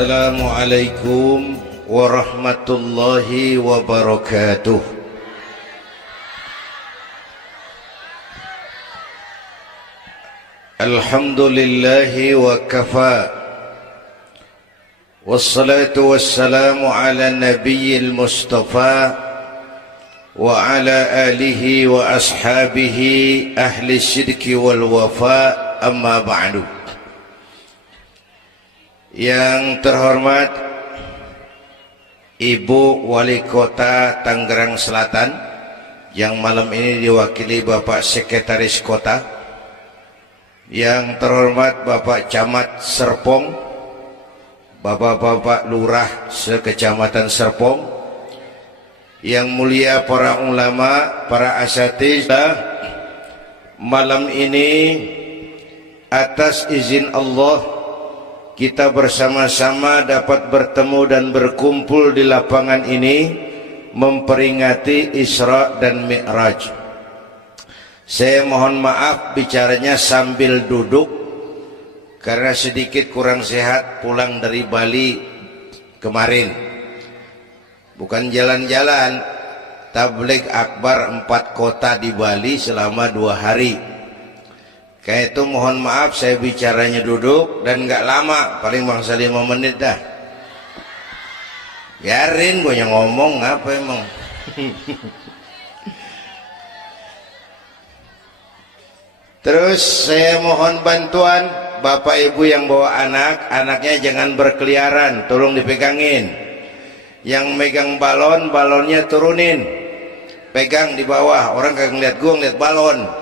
Assalamualaikum warahmatullahi wabarakatuh. Alhamdulillahi wa kafa, wassalatu wassalamu ala nabiyyil mustafa wa ala alihi wa ashabihi ahli sidqi wal wafa, amma ba'du. Yang terhormat Ibu Wali Kota Tangerang Selatan, yang malam ini diwakili Bapak Sekretaris Kota, yang terhormat Bapak Camat Serpong, Bapak-bapak Lurah sekecamatan Serpong, yang mulia para ulama, para asatidzah, malam ini atas izin Allah kita bersama-sama dapat bertemu dan berkumpul di lapangan ini memperingati Isra dan Mi'raj. Saya mohon maaf bicaranya sambil duduk karena sedikit kurang sehat pulang dari Bali kemarin. Bukan jalan-jalan, tabligh akbar 4 kota di Bali selama 2 hari. Kayak itu mohon maaf saya bicaranya duduk dan gak lama, paling bangsa 5 menit dah. Biarin gue yang ngomong, apa emang. Terus saya mohon bantuan Bapak Ibu yang bawa anak, anaknya jangan berkeliaran, tolong dipegangin. Yang megang balon, balonnya turunin, pegang di bawah, orang kagak ngeliat gue, ngeliat balon.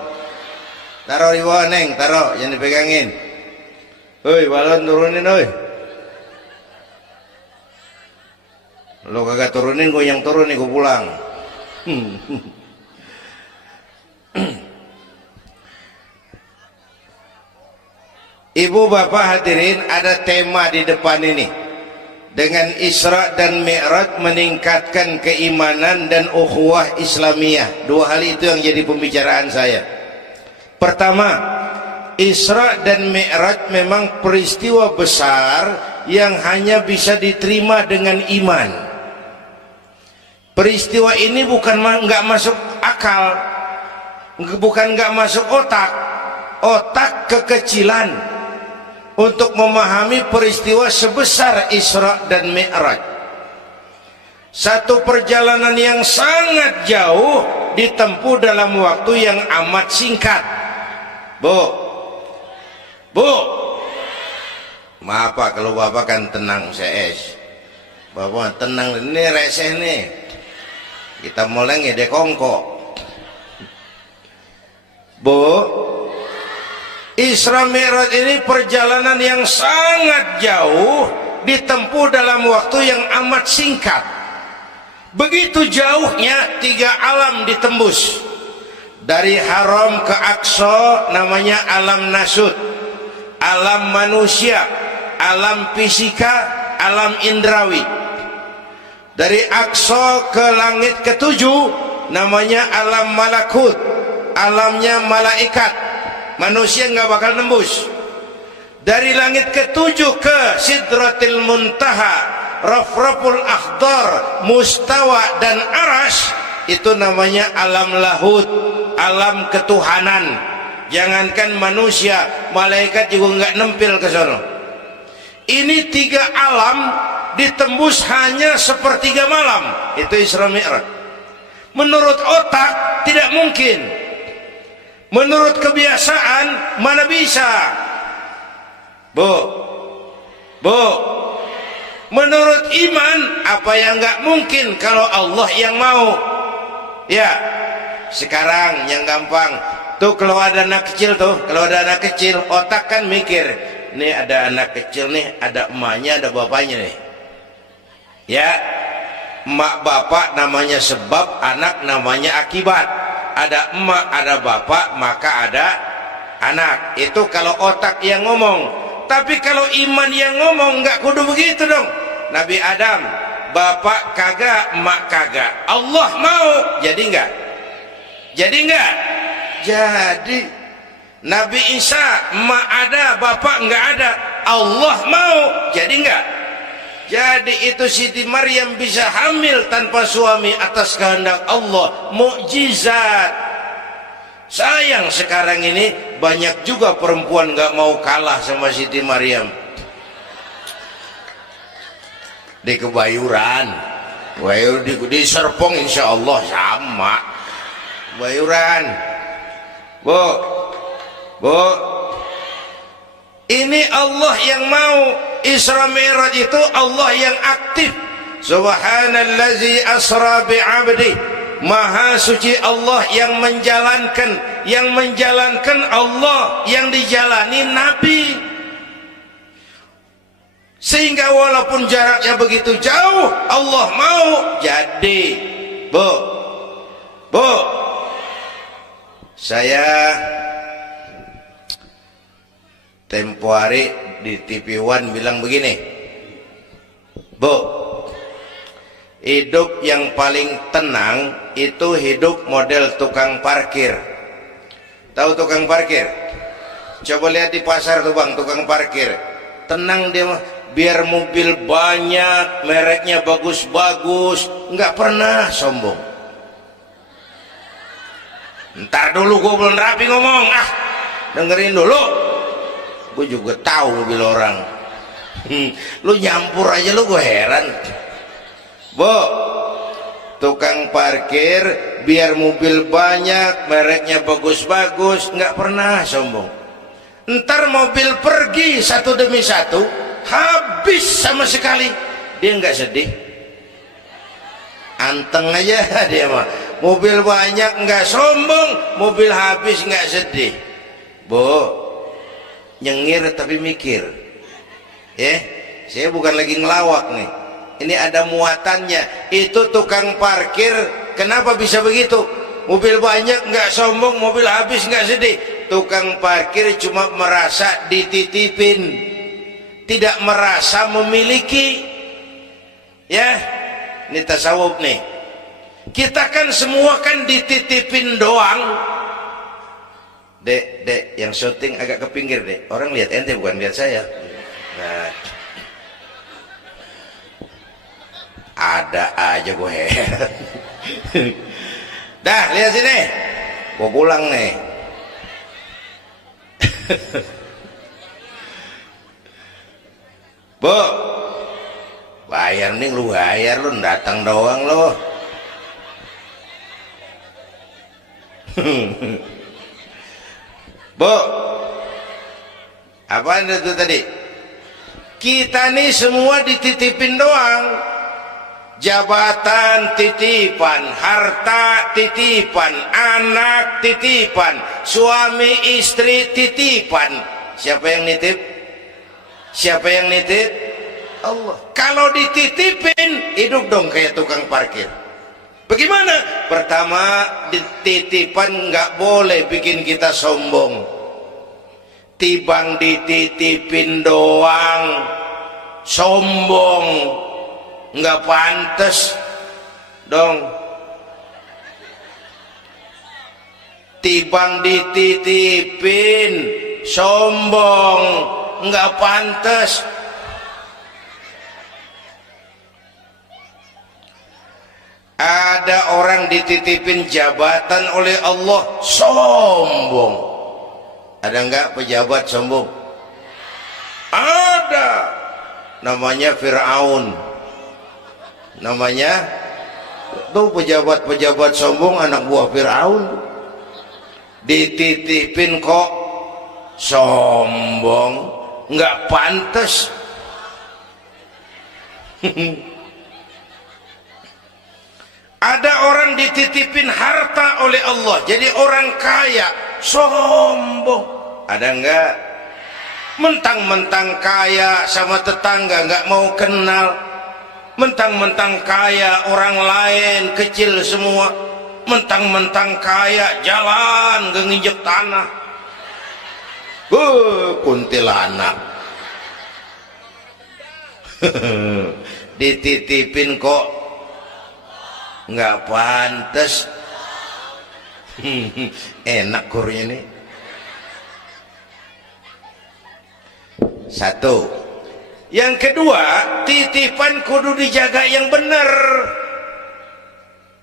Taruh di bawah neng, taruh, jangan dipegangin. Hoi, balon turunin, hoi. Lo kagak turunin, gue yang turun nih, gue pulang. Ibu bapak hadirin, ada tema di depan ini. Dengan Isra dan Mi'raj meningkatkan keimanan dan ukhuwah Islamiyah. 2 hal itu yang jadi pembicaraan saya. Pertama, Isra dan Mi'raj memang peristiwa besar yang hanya bisa diterima dengan iman. Peristiwa ini bukan nggak masuk akal, bukan nggak masuk otak kekecilan untuk memahami peristiwa sebesar Isra dan Mi'raj. Satu perjalanan yang sangat jauh ditempuh dalam waktu yang amat singkat. Bu, maaf Pak, kalau Bapak kan tenang, CS. Bapak tenang, ini reseh nih. Kita mulai ngede kongko. Bu, Isra Mi'raj ini perjalanan yang sangat jauh ditempuh dalam waktu yang amat singkat. Begitu jauhnya 3 alam ditembus. Dari Haram ke Aqsa namanya alam nasut, alam manusia, alam fisika, alam indrawi. Dari Aqsa ke langit ke-7 namanya alam malakut, alamnya malaikat. Manusia nggak bakal nembus. Dari langit ke-7 ke Sidratil Muntaha, Rafraful Akhdar, Mustawa dan Arash, itu namanya alam lahut, alam ketuhanan. Jangankan manusia, malaikat juga nggak nempel ke sana. Ini 3 alam ditembus hanya sepertiga malam. Itu Isra Mi'raj. Menurut otak tidak mungkin. Menurut kebiasaan mana bisa? Bu, menurut iman apa yang nggak mungkin kalau Allah yang mau? Ya, sekarang yang gampang tuh, kalau ada anak kecil tuh, kalau ada anak kecil otak kan mikir, nih ada anak kecil nih, ada emaknya, ada bapaknya nih. Ya, emak bapak namanya sebab, anak namanya akibat. Ada emak, ada bapak, maka ada anak. Itu kalau otak yang ngomong. Tapi kalau iman yang ngomong, nggak kudu begitu dong. Nabi Adam, bapak kagak, emak kagak, Allah mau, jadi enggak? Jadi enggak? Jadi. Nabi Isa, emak ada, bapak enggak ada, Allah mau, jadi enggak? Jadi itu Siti Maryam bisa hamil tanpa suami atas kehendak Allah, mukjizat. Sayang sekarang ini banyak juga perempuan nggak mau kalah sama Siti Maryam. Di Kebayuran, di Serpong insya Allah sama. Kebayuran, Bu, ini Allah yang mau. Isra Mi'raj itu Allah yang aktif. Subhanallazi asra bi'abdi, maha suci Allah yang menjalankan Allah, yang dijalani Nabi. Sehingga walaupun jaraknya begitu jauh, Allah mau jadi. Bu, saya tempo hari di TV One bilang begini, Bu, hidup yang paling tenang itu hidup model tukang parkir. Tahu tukang parkir? Coba lihat di pasar tuh bang, tukang parkir tenang dia mah, biar mobil banyak, mereknya bagus-bagus, nggak pernah sombong. Ntar dulu gue belum rapi ngomong, dengerin dulu. Gue juga tahu mobil orang. Lu nyampur aja lu, gue heran. Bu, tukang parkir biar mobil banyak, mereknya bagus-bagus, nggak pernah sombong. Ntar mobil pergi satu demi satu, habis sama sekali, dia nggak sedih. Anteng aja dia mah. Mobil banyak nggak sombong, mobil habis nggak sedih. Bu, nyengir tapi mikir, ya. Saya bukan lagi ngelawak nih, ini ada muatannya. Itu tukang parkir kenapa bisa begitu? Mobil banyak nggak sombong, mobil habis nggak sedih. Tukang parkir cuma merasa dititipin, tidak merasa memiliki. Ya, ini tasawuf nih. Kita kan semua kan dititipin doang. Dek, yang syuting agak ke pinggir dek. Orang lihat ente bukan lihat saya. Nah, ada aja gue heran. Dah, lihat sini. Gue pulang nih. Bu, bayar nih, lu bayar, lu datang doang lo. Bu, apaan itu tadi? Kita nih semua dititipin doang. Jabatan titipan, harta titipan, anak titipan, suami istri titipan. Siapa yang nitip? Siapa yang nitip? Allah. Kalau dititipin, hidup dong kayak tukang parkir. Bagaimana? Pertama, dititipan nggak boleh bikin kita sombong. Tibang dititipin doang, sombong, nggak pantas dong. Tibang dititipin, sombong, nggak pantas. Ada orang dititipin jabatan oleh Allah, sombong. Ada enggak pejabat sombong? Ada. Namanya Fir'aun. Namanya tuh pejabat-pejabat sombong, anak buah Fir'aun. Dititipin kok sombong, enggak pantas. Ada orang dititipin harta oleh Allah, jadi orang kaya, sombong. Ada enggak? Mentang-mentang kaya sama tetangga enggak mau kenal. Mentang-mentang kaya orang lain kecil semua. Mentang-mentang kaya jalan gak nginjek tanah. Kuntilanak. Dititipin kok nggak pantas. Enak kurnya nih. Satu, Yang kedua, titipan kudu dijaga yang benar.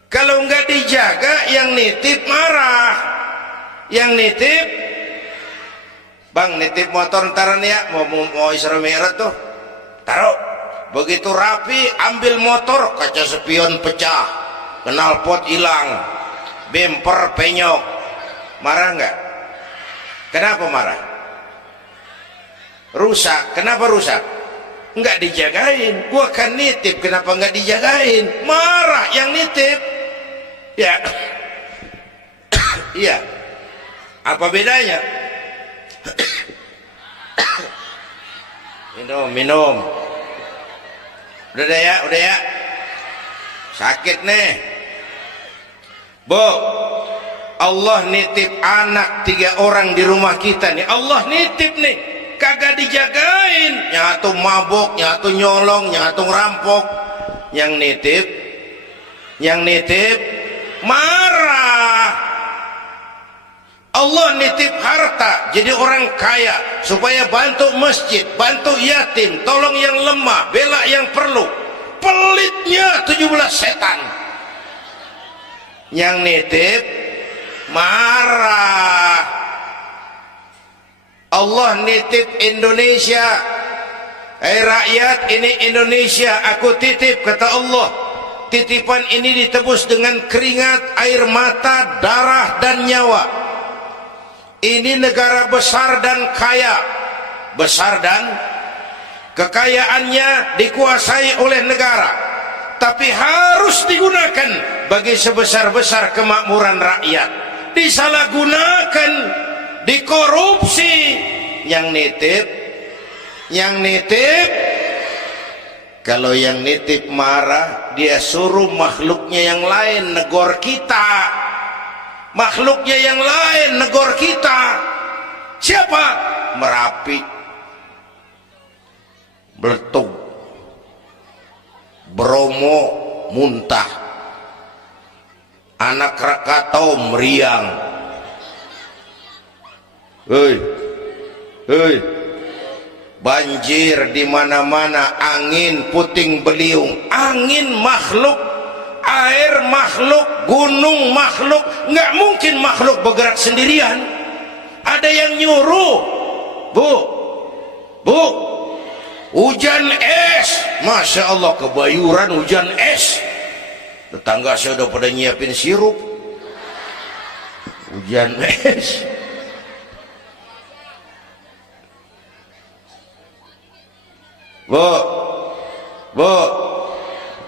Kalau nggak dijaga, yang nitip marah. Yang nitip, bang nitip motor ntaran ya, mau Isra Mi'raj tuh, taruh. Begitu rapi, ambil motor, kaca spion pecah, knalpot hilang, bemper penyok. Marah nggak? Kenapa marah? Rusak. Kenapa rusak? Nggak dijagain. Gua kan nitip, kenapa nggak dijagain? Marah yang nitip. Ya, iya. Apa bedanya? Minum. Udah ya. Sakit nih. Bu, Allah nitip anak 3 orang di rumah kita nih. Allah nitip nih, kagak dijagain. Nyatu mabuk, nyatu nyolong, nyatu rampok. Yang nitip marah. Allah nitip harta jadi orang kaya supaya bantu masjid, bantu yatim, tolong yang lemah, bela yang perlu. Pelitnya 17 setan. Yang nitip marah. Allah nitip Indonesia. Rakyat, ini Indonesia aku titip, kata Allah. Titipan ini ditebus dengan keringat, air mata, darah dan nyawa. Ini negara besar dan kaya. Besar dan kekayaannya dikuasai oleh negara, tapi harus digunakan bagi sebesar-besar kemakmuran rakyat. Disalahgunakan, dikorupsi. Yang nitip, kalau yang nitip marah, dia suruh makhluknya yang lain negor kita. Makhluknya yang lain negor kita. Siapa? Merapi, Beletung, Bromo muntah, Anak Krakatau meriang. Hei, banjir di mana-mana, angin puting beliung. Angin makhluk, air makhluk, gunung makhluk. Nggak mungkin makhluk bergerak sendirian. Ada yang nyuruh. Bu, hujan es. Masya Allah, kebayuran hujan es. Tetangga saya udah pada nyiapin sirup. Hujan es. Bu,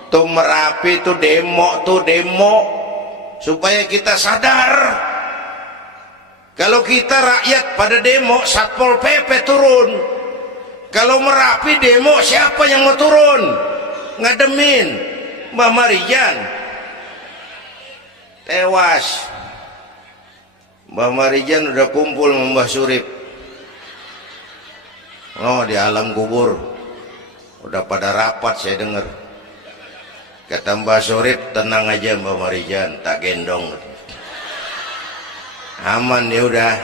tuh Merapi tuh demo supaya kita sadar. Kalau kita rakyat pada demo, Satpol PP turun. Kalau Merapi demo, siapa yang mau turun? Ngademin Mbah Marijan tewas. Mbah Marijan udah kumpul sama Mbah Surip. Oh, di alam kubur udah pada rapat, saya dengar. Kata Mbah Surip, tenang aja Mbah Marijan, tak gendong, aman ya udah.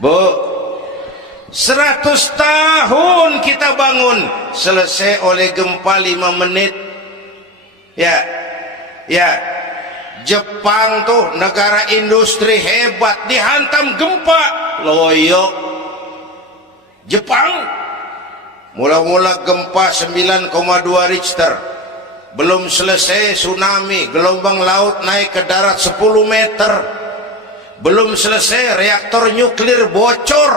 Bu, 100 tahun kita bangun, selesai oleh gempa 5 menit. Ya, Jepang tuh negara industri hebat, dihantam gempa, loyo. Jepang mula-mula gempa 9,2 Richter, belum selesai tsunami, gelombang laut naik ke darat 10 meter, belum selesai reaktor nuklir bocor,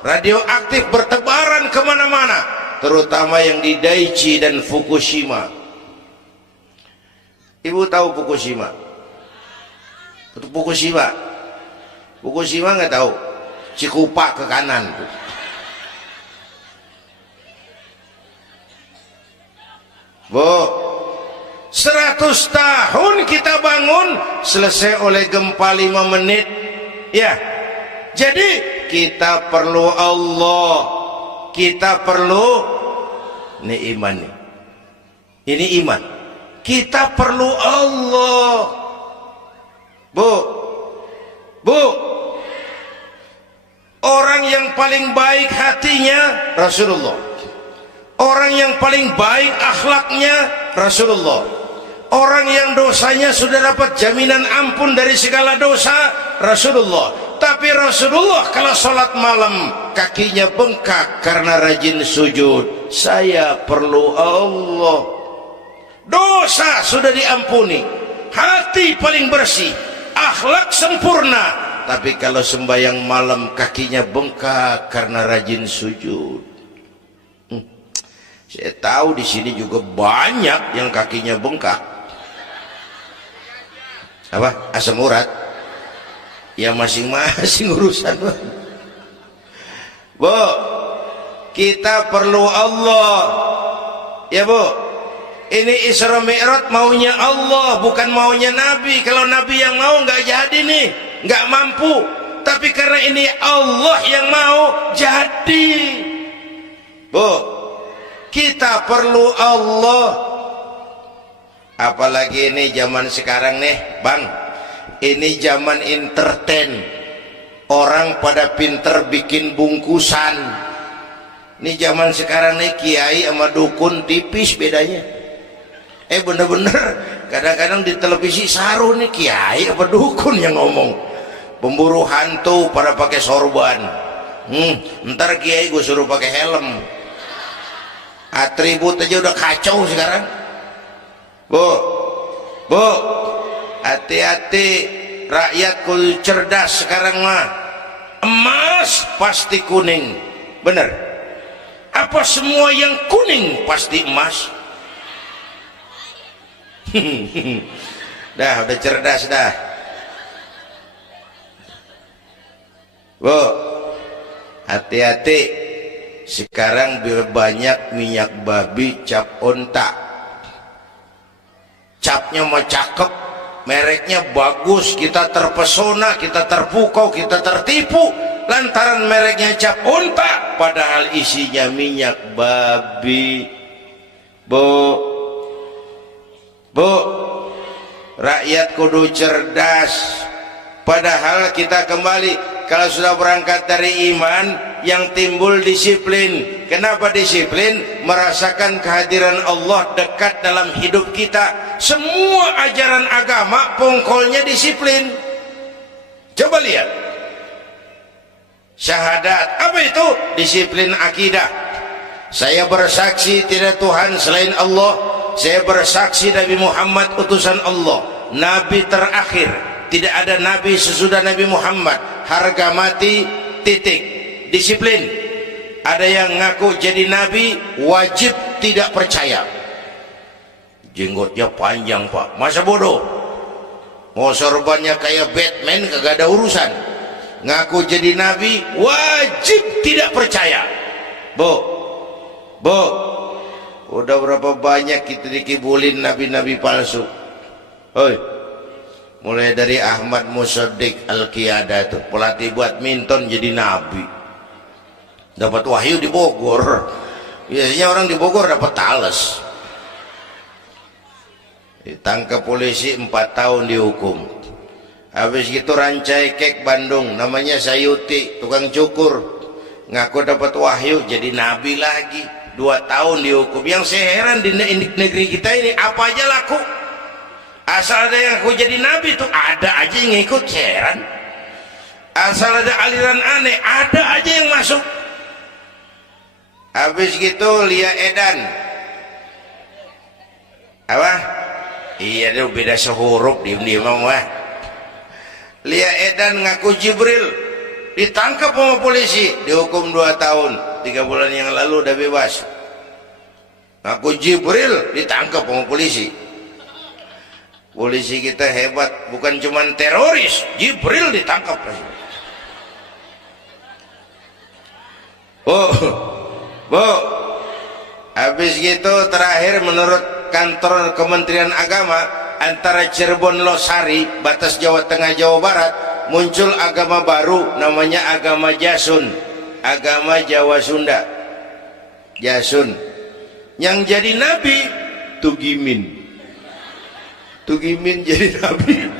radioaktif bertebaran kemana-mana, terutama yang di Daiichi dan Fukushima. Ibu tahu Fukushima? Fukushima nggak tahu? Cikupa ke kanan. Bu, 100 tahun kita bangun, selesai oleh gempa 5 menit. Ya, jadi kita perlu Allah, kita perlu, ini iman nih, ini iman. Kita perlu Allah. Bu, orang yang paling baik hatinya Rasulullah, orang yang paling baik akhlaknya Rasulullah, orang yang dosanya sudah dapat jaminan ampun dari segala dosa Rasulullah. Tapi Rasulullah kalau sholat malam kakinya bengkak karena rajin sujud. Saya perlu Allah. Dosa sudah diampuni, hati paling bersih, akhlak sempurna. Tapi kalau sembahyang malam kakinya bengkak karena rajin sujud. Saya tahu di sini juga banyak yang kakinya bengkak. Apa? Asam urat? Ya masing-masing urusan. Bu, kita perlu Allah. Ya Bu, ini Isra Mi'raj maunya Allah, bukan maunya Nabi. Kalau Nabi yang mau nggak jadi nih, nggak mampu. Tapi karena ini Allah yang mau, jadi. Bu, kita perlu Allah. Apalagi ini zaman sekarang nih Bang, ini zaman entertain, orang pada pinter bikin bungkusan. Ini zaman sekarang nih kiai sama dukun tipis bedanya. Bener-bener kadang-kadang di televisi saru nih kiai apa dukun yang ngomong. Pemburu hantu pada pakai sorban. Ntar kiai gue suruh pakai helm. Atribut aja udah kacau sekarang. Bu, hati-hati, rakyat kudu cerdas sekarang mah. Emas pasti kuning, bener? Apa semua yang kuning pasti emas? Dah, udah cerdas dah. Bu, hati-hati. Sekarang banyak minyak babi cap onta. Capnya mah cakep, mereknya bagus, kita terpesona, kita terpukau, kita tertipu lantaran mereknya cap unta, padahal isinya minyak babi. Bu, rakyat kudu cerdas. Padahal kita kembali, kalau sudah berangkat dari iman, yang timbul disiplin. Kenapa disiplin? Merasakan kehadiran Allah dekat dalam hidup kita. Semua ajaran agama pokoknya disiplin. Coba lihat syahadat, apa itu? Disiplin akidah. Saya bersaksi tidak Tuhan selain Allah, saya bersaksi Nabi Muhammad utusan Allah, nabi terakhir, tidak ada nabi sesudah Nabi Muhammad, harga mati, titik. Disiplin. Ada yang ngaku jadi nabi, wajib tidak percaya. Jenggotnya panjang Pak, masa bodoh? Mau sorbannya kayak Batman, kagak ada urusan. Ngaku jadi nabi, wajib tidak percaya. Bu, udah berapa banyak kita dikibulin nabi-nabi palsu. Hoi, mulai dari Ahmad Musaddiq Al-Qiyada tuh, pelatih badminton jadi nabi, dapat wahyu di Bogor. Biasanya orang di Bogor dapat tales. Ditangkap polisi 4 tahun dihukum. Habis gitu Rancai Kek Bandung, namanya Sayuti, tukang cukur, ngaku dapat wahyu jadi nabi lagi, 2 tahun dihukum. Yang saya heran di negeri kita ini apa aja laku. Asal ada yang ngaku jadi nabi tuh ada aja yang ngikut, heran. Asal ada aliran aneh ada aja yang masuk. Habis gitu Lia Edan, apa? Iya dia beda sehuruf, diem-diem mah. Lia Edan ngaku Jibril, ditangkap sama polisi, dihukum 2 tahun, 3 bulan yang lalu udah bebas. Ngaku Jibril, ditangkap sama polisi. Polisi kita hebat, bukan cuman teroris, Jibril ditangkap. Bu, habis gitu terakhir menurut kantor Kementerian Agama, antara Cirebon Losari, batas Jawa Tengah Jawa Barat, muncul agama baru namanya agama Jasun, agama Jawa Sunda. Jasun. Yang jadi nabi Tugimin. Tugimin jadi nabi.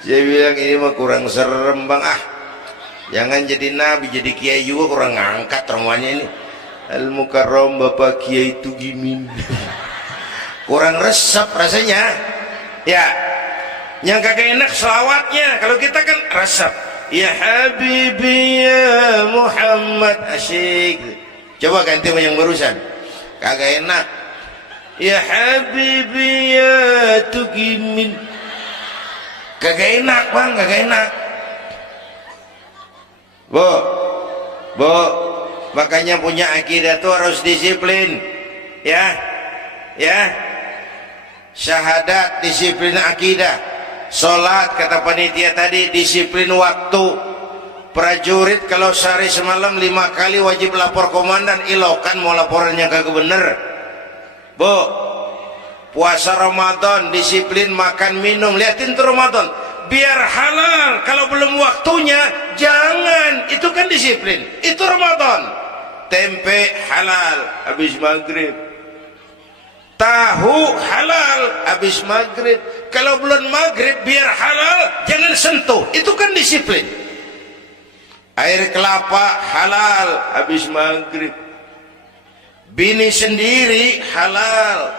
Saya bilang ini mah kurang serem Bang, Jangan jadi nabi, jadi kiai juga kurang ngangkat rumahnya ini. Al Mukarram Bapak Kiai Tugimin. Kurang resep rasanya. Ya, yang kagak enak selawatnya. Kalau kita kan resep. Ya Habibi ya Muhammad, asyik. Coba ganti yang barusan. Kagak enak. Ya Habibi ya Tugimin. Kagak enak bang, kagak enak. Bu, makanya punya akidah tuh harus disiplin, ya, syahadat disiplin akidah, sholat kata panitia tadi disiplin waktu, prajurit kalau sehari semalam 5 kali wajib lapor komandan, ilokan mau laporannya kagak bener. Bu, puasa Ramadan disiplin makan minum, liatin tuh Ramadan biar halal, kalau belum waktunya jangan, itu kan disiplin, itu Ramadan. Tempe halal habis maghrib, tahu halal habis maghrib, kalau belum maghrib biar halal jangan sentuh, itu kan disiplin. Air kelapa halal habis maghrib, bini sendiri halal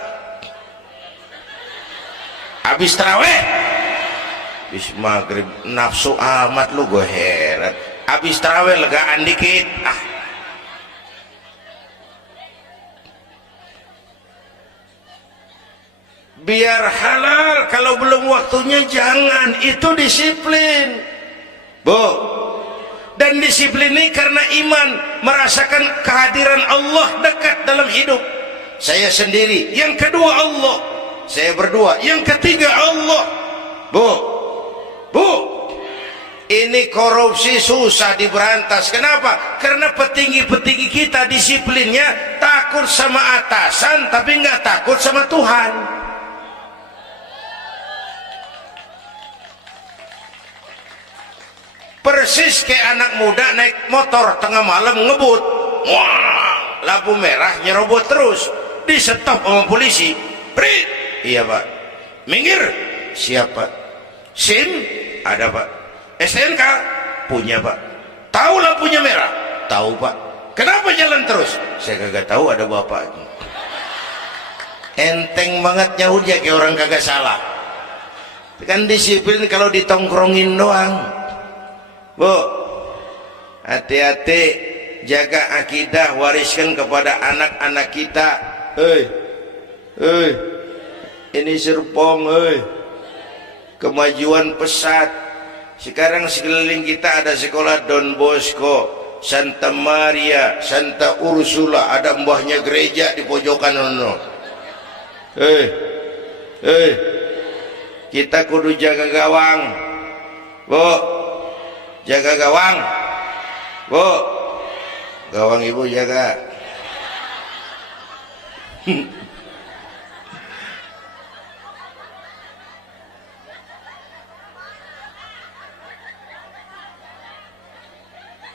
habis taraweh. Habis maghrib nafsu amat lu, gue heran. Habis tarawih legaan dikit. Biar halal, kalau belum waktunya jangan, itu disiplin. Bu, dan disiplin ini karena iman, merasakan kehadiran Allah dekat dalam hidup. Saya sendiri, yang kedua Allah. Saya berdua, yang ketiga Allah. Bu, ini korupsi susah diberantas. Kenapa? Karena petinggi-petinggi kita disiplinnya takut sama atasan, tapi nggak takut sama Tuhan. Persis kayak anak muda naik motor tengah malam ngebut, wah, lampu merah nyerobot terus, di stop sama polisi. Brit, iya pak. Minggir, siapa? SIM ada pak, STNK punya pak, tahu lampunya merah, tahu pak, kenapa jalan terus? Saya kagak tahu, ada bapak. Enteng banget nyahudnya kayak orang kagak salah. Kan disiplin kalau ditongkrongin doang. Bu, hati-hati, jaga akidah, wariskan kepada anak-anak kita. Ini Serpong, kemajuan pesat. Sekarang sekeliling kita ada sekolah Don Bosco, Santa Maria, Santa Ursula, ada mbahnya gereja di pojokan ono. Kita kudu jaga gawang. Bu, jaga gawang. Bu, gawang ibu jaga.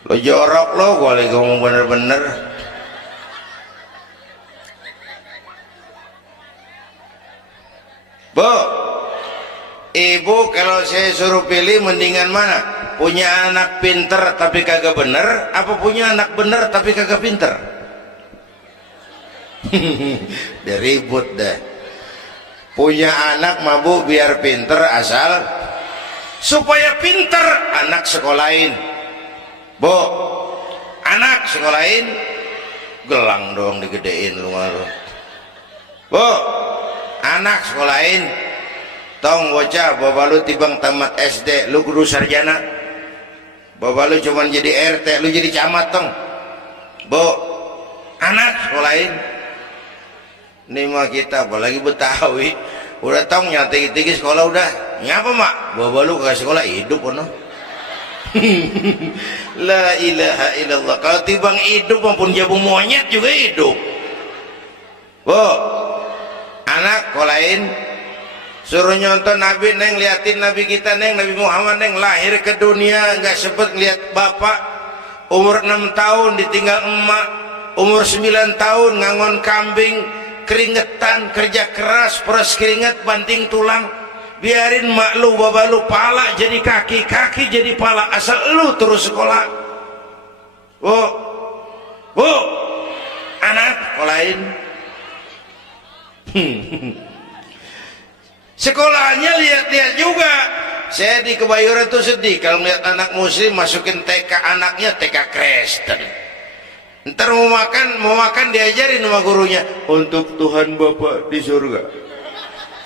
Lo jorok lo, gue lagi ngomong bener-bener. Bu, ibu kalau saya suruh pilih mendingan mana? Punya anak pinter tapi kagak bener, apa punya anak bener tapi kagak pinter? Dia ribut deh. Punya anak mabuk biar pinter, asal supaya pinter anak sekolahin. Bu, anak sekolahin, gelang dong digedein lu malu. Bu, anak sekolahin, tong bocah, bapak lu tibang tamat SD, lu guru sarjana. Bapak lu cuman jadi RT, lu jadi camat tong. Bu, anak sekolahin. Ini mah kita apalagi Betawi, udah tong nyati-tiki sekolah udah. Ngapa mak? Bapak lu ke sekolah hidup ono. La ilaha illallah. Kalau tibang hidup maupun jabu monyet juga hidup. Bu, anak sekolahin, suruh nyonton Nabi neng, liatin Nabi kita neng, Nabi Muhammad neng, lahir ke dunia nggak sempet lihat bapak, umur 6 tahun ditinggal emak, umur 9 tahun ngangon kambing, keringetan, kerja keras, peras keringet, banting tulang, biarin mak lu baba lu pala jadi kaki, kaki jadi pala, asal lu terus sekolah. Bu anak sekolahin. Sekolahnya lihat-lihat juga. Saya di Kebayoran tuh sedih kalau melihat anak muslim masukin TK, anaknya TK Kristen. Ntar mau makan diajarin sama gurunya untuk Tuhan Bapa di surga.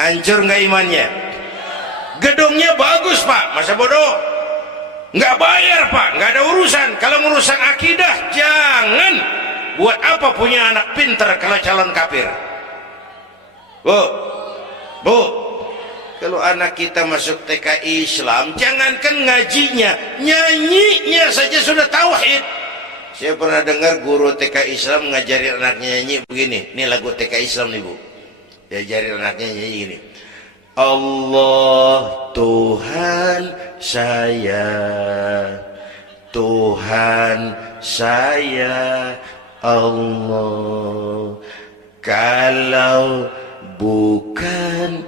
Hancur nggak imannya? Gedungnya bagus pak, masa bodoh? Nggak bayar pak, nggak ada urusan. Kalau urusan akidah jangan. Buat apa punya anak pinter kalau calon kafir? Bu, kalau anak kita masuk TK Islam, jangankan ngajinya, nyanyinya saja sudah tauhid. Saya pernah dengar guru TK Islam ngajarin anaknya nyanyi begini. Ini lagu TK Islam nih bu. Diajarin anaknya nyanyi gini. Allah Tuhan saya, Tuhan saya Allah. Kalau bukan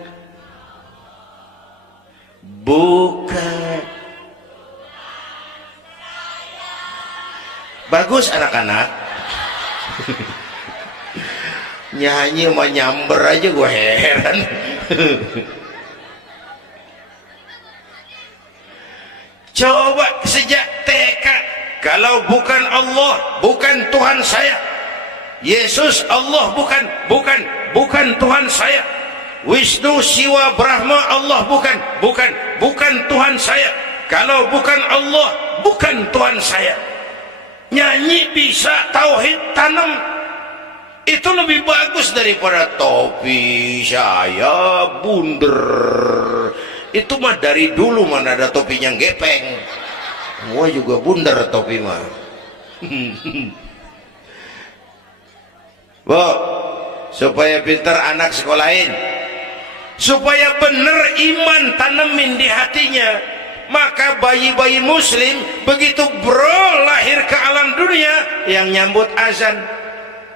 bagus anak-anak. Nyanyi sama nyamber aja gue heran. Coba sejak TK, kalau bukan Allah, bukan Tuhan saya. Yesus Allah bukan Tuhan saya. Wisnu Siwa Brahma Allah bukan Tuhan saya. Kalau bukan Allah, bukan Tuhan saya. Nyanyi bisa, tauhid tanam. Itu lebih bagus daripada topi saya bundar. Itu mah dari dulu mana ada topinya gepeng. Gua juga bundar topi mah. Bu, supaya pintar anak sekolahin, supaya bener iman tanemin di hatinya. Maka bayi-bayi muslim begitu bro lahir ke alam dunia yang nyambut azan.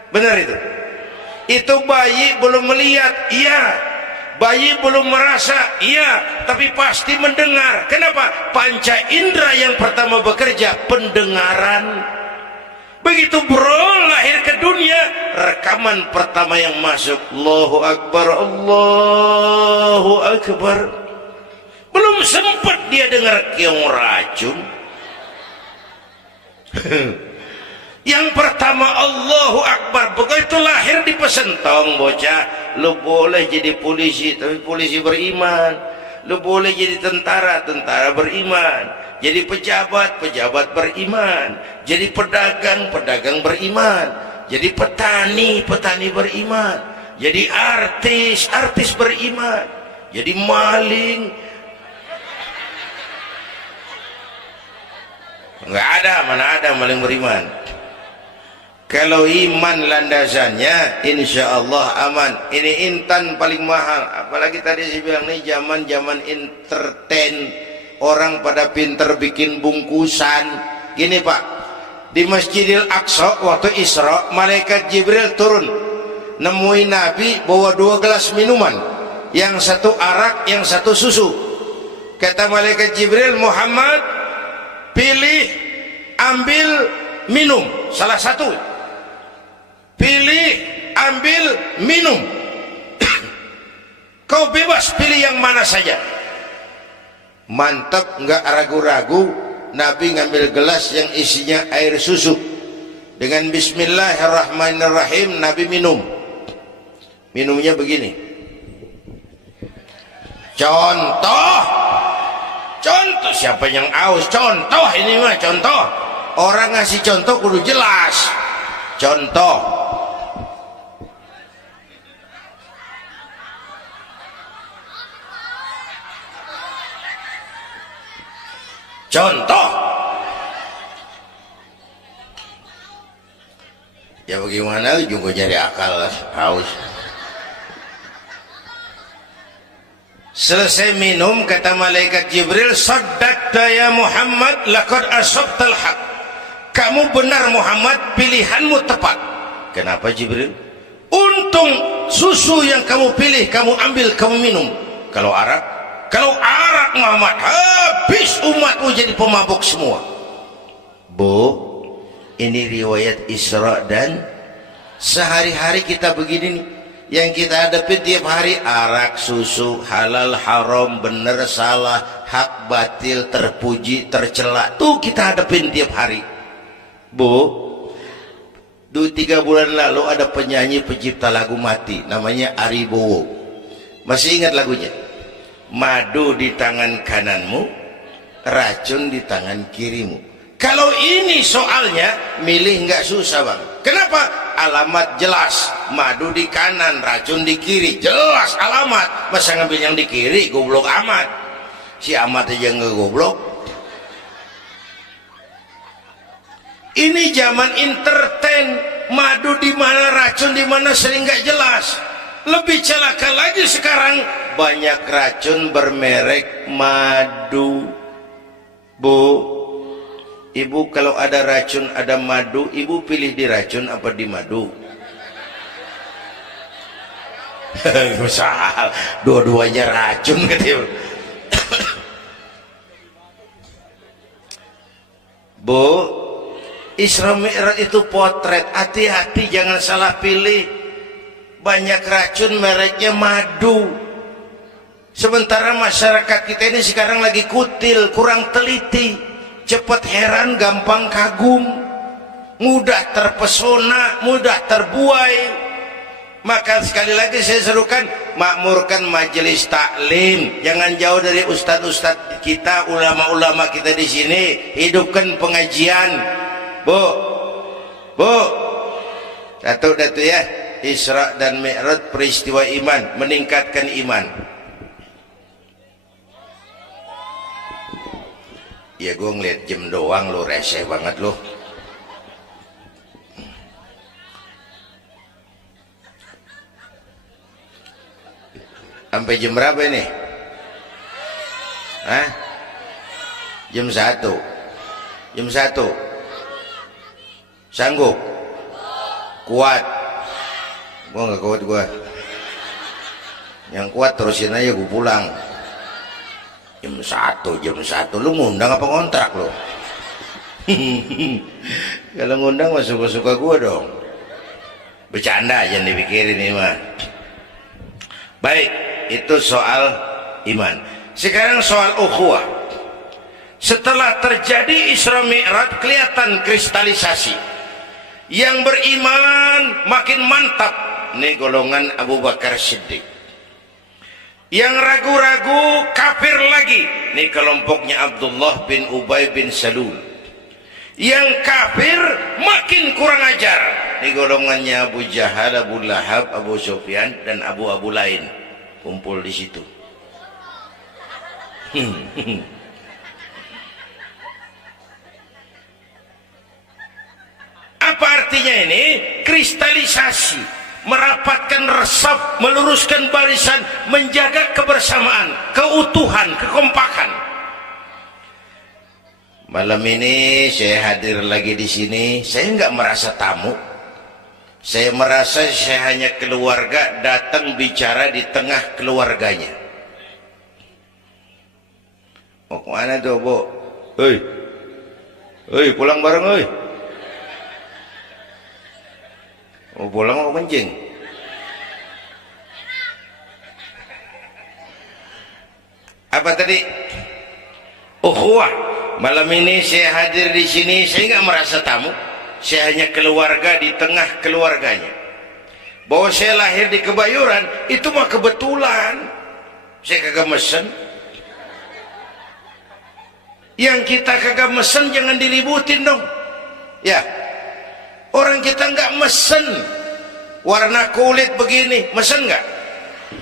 Benar itu? Itu bayi belum melihat, iya. Bayi belum merasa, iya, tapi pasti mendengar. Kenapa? Panca indera yang pertama bekerja, pendengaran. Begitu bro lahir ke dunia, rekaman pertama yang masuk, Allahu Akbar, Allahu Akbar. Belum sempat dia dengar keong racun. Yang pertama Allahu Akbar. Begitu lahir dipesentong bocah, lu boleh jadi polisi, tapi polisi beriman. Lu boleh jadi tentara, tentara beriman. Jadi pejabat, pejabat beriman. Jadi pedagang, pedagang beriman. Jadi petani, petani beriman. Jadi artis, artis beriman. Jadi maling. Enggak ada, mana ada maling beriman. Kalau iman landasannya, insya Allah aman. Ini intan paling mahal. Apalagi tadi saya bilang nih zaman entertain, orang pada pinter bikin bungkusan. Gini pak, di Masjidil Aqsa waktu Isra, malaikat Jibril turun, nemuin Nabi bawa 2 gelas minuman, yang satu arak, yang satu susu. Kata malaikat Jibril, Muhammad, pilih, ambil, minum salah satu. Pilih, ambil, minum. Kau bebas pilih yang mana saja. Mantap, nggak ragu-ragu. Nabi ngambil gelas yang isinya air susu. Dengan Bismillahirrahmanirrahim Nabi minum. Minumnya begini. Contoh siapa yang aus? Contoh ini mah contoh. Orang ngasih contoh kudu jelas. Contoh. Ya bagaimana juga cari akal haus. Selesai minum kata malaikat Jibril, saddaqta ya Muhammad laqad asabtal haq. Kamu benar Muhammad, pilihanmu tepat. Kenapa Jibril? Untung susu yang kamu pilih, kamu ambil, kamu minum. Kalau arak Kalau arak Muhammad, habis umatmu jadi pemabuk semua. Bu, ini riwayat Isra dan sehari-hari kita begini nih. Yang kita hadapi tiap hari arak, susu, halal, haram, benar, salah, hak, batil, terpuji, tercela. Tuh kita hadapin tiap hari. Bu, 3 bulan lalu ada penyanyi pencipta lagu mati, namanya Ari Bowo. Masih ingat lagunya? Madu di tangan kananmu, racun di tangan kirimu. Kalau ini soalnya milih nggak susah bang. Kenapa? Alamat jelas, madu di kanan, racun di kiri, jelas alamat. Masa ngambil yang di kiri, goblok amat. Si amat aja nggak goblok. Ini zaman entertain, madu di mana, racun di mana sering nggak jelas. Lebih celaka lagi sekarang, banyak racun bermerek madu. Bu, ibu kalau ada racun ada madu, ibu pilih di racun apa di madu? Misal dua-duanya racun gitu. Bu, Isra Mi'raj itu potret, hati-hati jangan salah pilih. Banyak racun mereknya madu. Sementara masyarakat kita ini sekarang lagi kutil, kurang teliti, cepat heran, gampang kagum, mudah terpesona, mudah terbuai. Maka sekali lagi saya serukan, makmurkan majelis taklim, jangan jauh dari ustadz-ustadz kita, ulama-ulama kita di sini. Hidupkan pengajian. Bu, satu ya. Isra dan Mi'raj peristiwa iman, meningkatkan iman. Ya gue ngeliat jam doang lo, reseh banget lo. Sampai jam berapa ini? Hah? Jam 1. Jam 1. Sanggup? Kuat? Gua nggak kuat gua. Yang kuat terusin aja, gua pulang. Jam 1. Lu ngundang apa kontrak lu? Kalau ngundang mah suka-suka gua dong. Bercanda jangan dipikirin ini mah. Baik, itu soal iman. Sekarang soal ukhuwah. Setelah terjadi Isra Mi'raj, kelihatan kristalisasi. Yang beriman makin mantap. Ini golongan Abu Bakar Siddiq. Yang ragu-ragu kafir lagi. Ini kelompoknya Abdullah bin Ubay bin Salul. Yang kafir makin kurang ajar. Ini golongannya Abu Jahal, Abu Lahab, Abu Sufyan dan Abu lain. Kumpul di situ. Apa artinya ini? Kristalisasi. Merapatkan resep, meluruskan barisan, menjaga kebersamaan, keutuhan, kekompakan. Malam ini saya hadir lagi di sini. Saya nggak merasa tamu. Saya merasa saya hanya keluarga datang bicara di tengah keluarganya. Mau kemana tuh, Bu? Hei, pulang bareng, hei. Mau pulang mau kencing? Apa tadi? Ukhuwah. Malam ini saya hadir di sini, saya nggak merasa tamu. Saya hanya keluarga di tengah keluarganya. Bahwa saya lahir di Kebayoran itu mah kebetulan. Saya kagak mesen. Yang kita kagak mesen jangan diributin dong. Ya. Orang kita nggak mesen warna kulit begini, mesen nggak?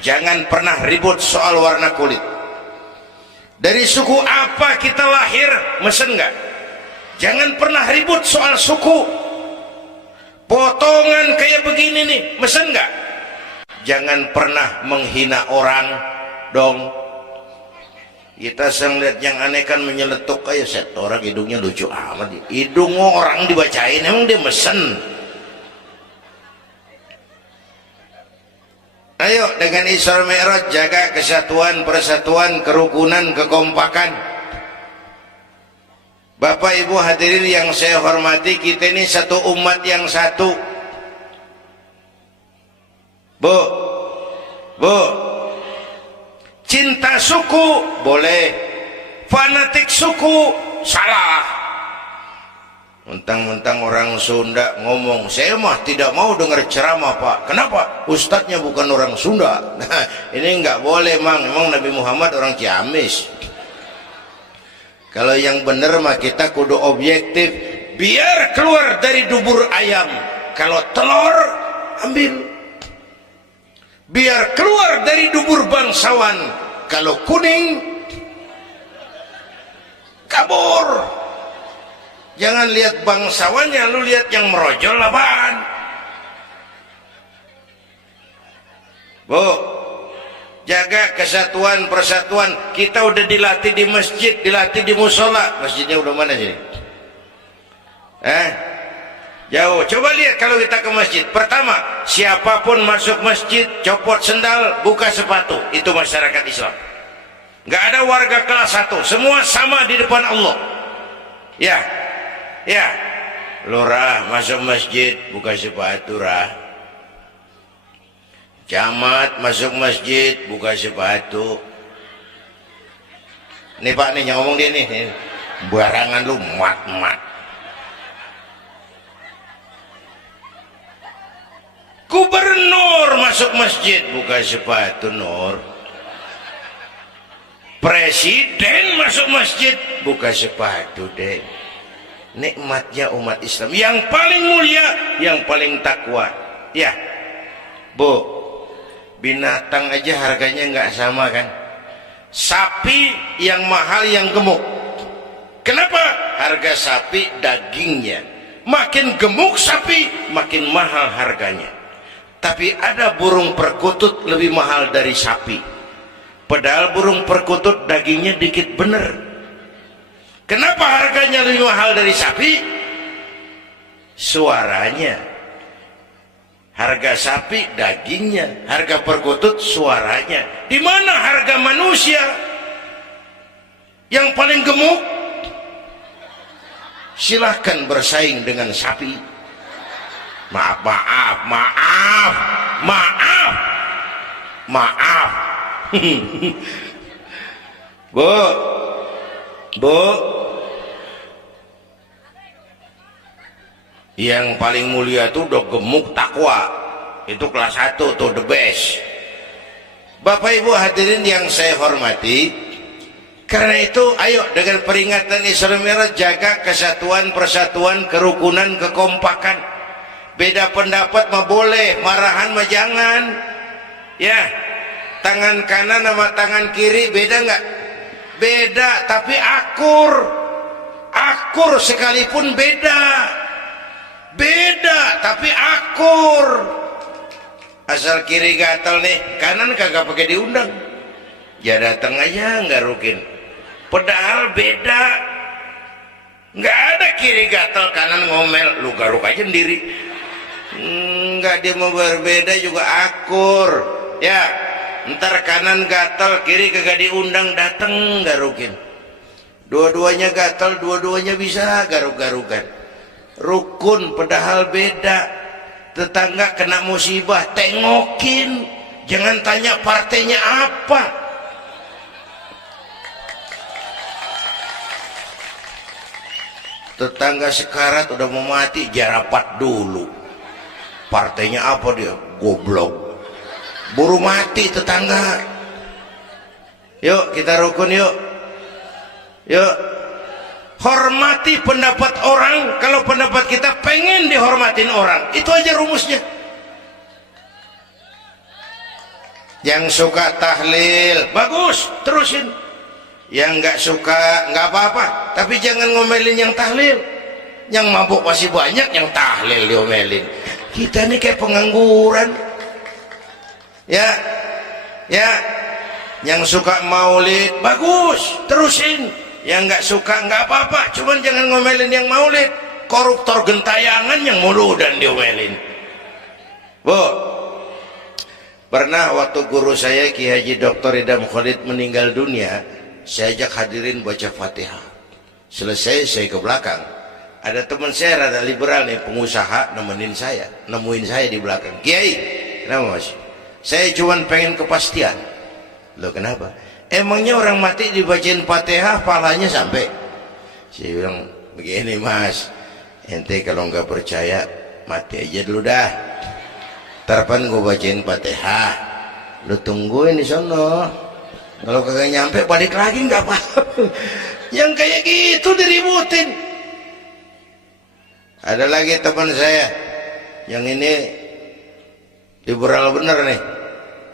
Jangan pernah ribut soal warna kulit. Dari suku apa kita lahir, mesen nggak? Jangan pernah ribut soal suku. Potongan kayak begini nih, mesen nggak? Jangan pernah menghina orang dong. Kita sering lihat yang aneh kan menyeletuk kayak set orang hidungnya lucu amat. Hidung orang dibacain emang dia mesen. Ayo dengan Isra Mi'raj jaga kesatuan, persatuan, kerukunan, kekompakan. Bapak Ibu hadirin yang saya hormati, kita ini satu umat yang satu. Bu, cinta suku boleh, fanatik suku salah. Mentang-mentang orang Sunda ngomong, saya mah tidak mau dengar ceramah Pak. Kenapa? Ustadznya bukan orang Sunda. Nah, ini nggak boleh Mang. Emang Nabi Muhammad orang Ciamis. Kalau yang benar mah kita kudu objektif. Biar keluar dari dubur ayam. Kalau telur ambil. Biar keluar dari dubur bangsawan. Kalau kuning kabur. Jangan lihat bangsawannya, lu lihat yang merojol apaan. Bu, jaga kesatuan, persatuan. Kita udah dilatih di masjid, dilatih di musola. Masjidnya udah mana sini? Jauh. Coba lihat kalau kita ke masjid. Pertama, siapapun masuk masjid, copot sendal, buka sepatu. Itu masyarakat Islam. Nggak ada warga kelas 1. Semua sama di depan Allah. Ya, lurah masuk masjid buka sepatu rah. Camat masuk masjid buka sepatu. Nih Pak nih yang ngomong dia nih. Barangan lu mat. Gubernur masuk masjid buka sepatu Nur. Presiden masuk masjid buka sepatu Den. Nikmatnya umat Islam yang paling mulia, yang paling takwa. Ya, Bu, binatang aja harganya nggak sama kan? Sapi yang mahal, yang gemuk. Kenapa? Harga sapi dagingnya. Makin gemuk sapi, makin mahal harganya. Tapi ada burung perkutut lebih mahal dari sapi. Padahal burung perkutut dagingnya dikit bener. Kenapa harganya lebih mahal dari sapi? Suaranya. Harga sapi dagingnya, harga perkutut suaranya. Di mana harga manusia yang paling gemuk? Silahkan bersaing dengan sapi. Maaf. Bu, yang paling mulia itu udah gemuk takwa, itu kelas 1 tuh the best. Bapak Ibu hadirin yang saya hormati, karena itu ayo dengan peringatan Isra Mi'raj jaga kesatuan, persatuan, kerukunan, kekompakan. Beda pendapat mah boleh, marahan mah jangan. Ya, tangan kanan sama tangan kiri beda nggak? Beda, tapi akur sekalipun beda, tapi akur. Asal kiri gatal nih, kanan kagak pakai diundang, ya datang aja nggak rukin. Padahal beda, nggak ada kiri gatal kanan ngomel, lu garuk aja sendiri. Nggak, dia mau berbeda juga akur. Ya, ntar kanan gatal, kiri kagak diundang, dateng garukin. Dua-duanya gatal, dua-duanya bisa garuk-garukan. Rukun padahal beda. Tetangga kena musibah, tengokin. Jangan tanya partainya apa. Tetangga sekarat udah mau mati, jarapat dulu. Partainya apa dia? Goblok. Buru mati tetangga. Yuk kita rukun yuk. Hormati pendapat orang. Kalau pendapat kita pengen dihormatin orang, itu aja rumusnya. Yang suka tahlil bagus, terusin. Yang nggak suka nggak apa-apa, tapi jangan ngomelin yang tahlil. Yang mabuk masih banyak, yang tahlil diomelin. Kita ini kayak pengangguran. Ya, yang suka maulid bagus, terusin. Yang nggak suka nggak apa-apa, cuman jangan ngomelin yang maulid. Koruptor gentayangan yang mulu dan diomelin. Bu, Pernah waktu guru saya Ki Haji Dr. Idam Khalid meninggal dunia, saya ajak hadirin baca Fatihah. Selesai saya ke belakang. Ada teman saya rada liberal nih, pengusaha, nemuin saya di belakang. Kiai, kenapa mas? Saya cuman pengen kepastian. Loh kenapa? Emangnya orang mati dibacain Fatihah pahalanya sampai? Saya bilang begini mas, ente kalau nggak percaya mati aja dulu dah. Terpan gue bacain Fatihah, lu tungguin di sono. Kalau kagak nyampe balik lagi nggak apa-apa. Yang kayak gitu diributin. Ada lagi teman saya, yang ini liberal bener nih,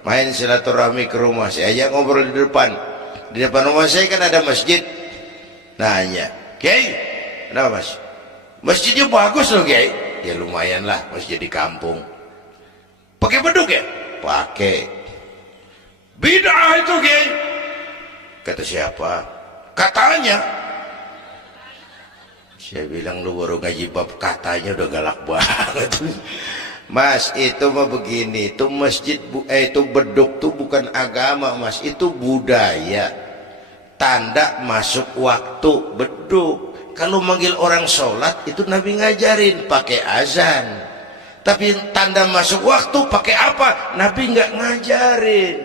main silaturahmi ke rumah. Saya ajak ngobrol di depan. Di depan rumah saya kan ada masjid. Nanya, Kiai, kenapa mas? Masjidnya bagus loh Kiai. Ya lumayan lah, masjid di kampung. Pakai beduk ya? Pakai. Bid'ah itu Kiai. Kata siapa? Katanya. Saya bilang lu baru ngaji bab katanya udah galak banget. Mas itu mah begini, itu masjid itu beduk tuh bukan agama mas, itu budaya. Tanda masuk waktu beduk. Kalau manggil orang sholat itu Nabi ngajarin pakai azan. Tapi tanda masuk waktu pakai apa? Nabi nggak ngajarin.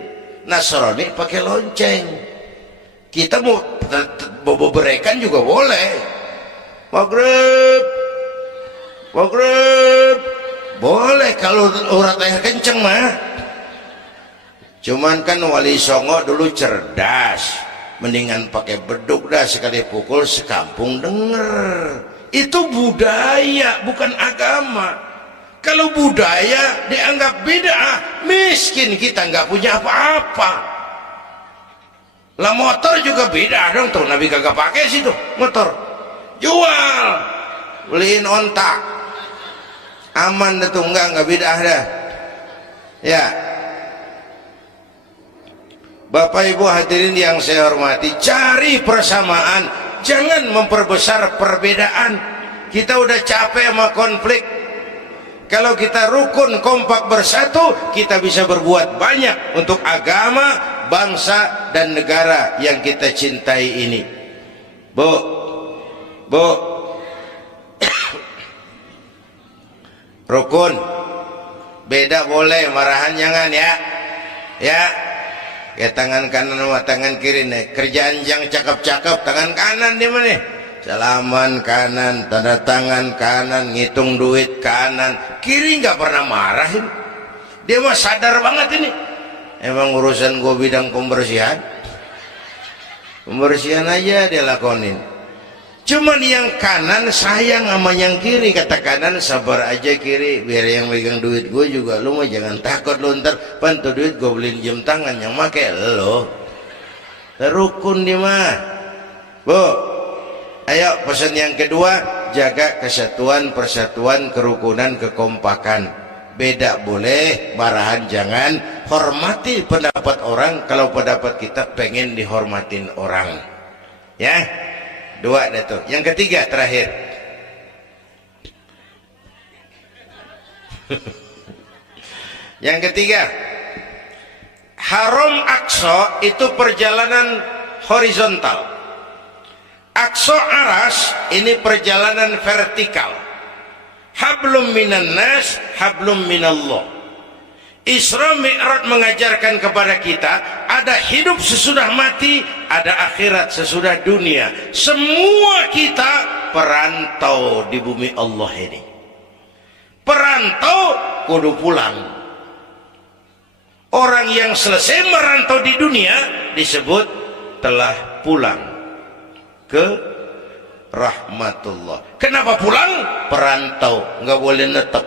Nasrani pakai lonceng. Kita mau bobrekan juga boleh. Maghrib, maghrib, boleh kalau urat air kenceng mah. Cuman kan Wali Songo dulu cerdas, mendingan pakai beduk dah, sekali pukul sekampung denger. Itu budaya bukan agama. Kalau budaya dianggap bid'ah, miskin kita nggak punya apa-apa. Lah motor juga bid'ah dong tuh, Nabi kagak pakai situ motor. Jual, beliin ontak, aman dah tuh, nggak bid'ah dah. Ya, Bapak Ibu hadirin yang saya hormati, cari persamaan, jangan memperbesar perbedaan. Kita udah capek sama konflik. Kalau kita rukun kompak bersatu, kita bisa berbuat banyak untuk agama, bangsa dan negara yang kita cintai ini. Bu, rukun, beda boleh, marahan jangan ya. Ya, tangan kanan sama tangan kiri nih. Kerjaan yang cakep-cakep, tangan kanan di mana? Salaman kanan, tanda tangan kanan, ngitung duit kanan. Kiri nggak pernah marahin. Dia mah sadar banget ini. Emang urusan gue bidang pembersihan, pembersihan aja dia lakonin. Cuman yang kanan sayang sama yang kiri. Kata kanan, sabar aja kiri, biar yang megang duit gue juga. Lu mah jangan takut, lu ntar bantu duit gue beliin jam tangan, yang make lo. Rukun dia mah. Bu, ayo pesan yang kedua, jaga kesatuan, persatuan, kerukunan, kekompakan. Beda boleh, marahan jangan. Hormati pendapat orang kalau pendapat kita pengen dihormatin orang. Ya, dua dah tuh. Yang ketiga terakhir. Yang ketiga, Haram Aqsa itu perjalanan horizontal. Aqsa Aras ini perjalanan vertikal. Hablum minan nas, hablum minallah. Isra Mi'raj mengajarkan kepada kita ada hidup sesudah mati, ada akhirat sesudah dunia. Semua kita perantau di bumi Allah ini. Perantau kudu pulang. Orang yang selesai merantau di dunia disebut telah pulang ke rahmatullah. Kenapa pulang? Perantau, nggak boleh netep.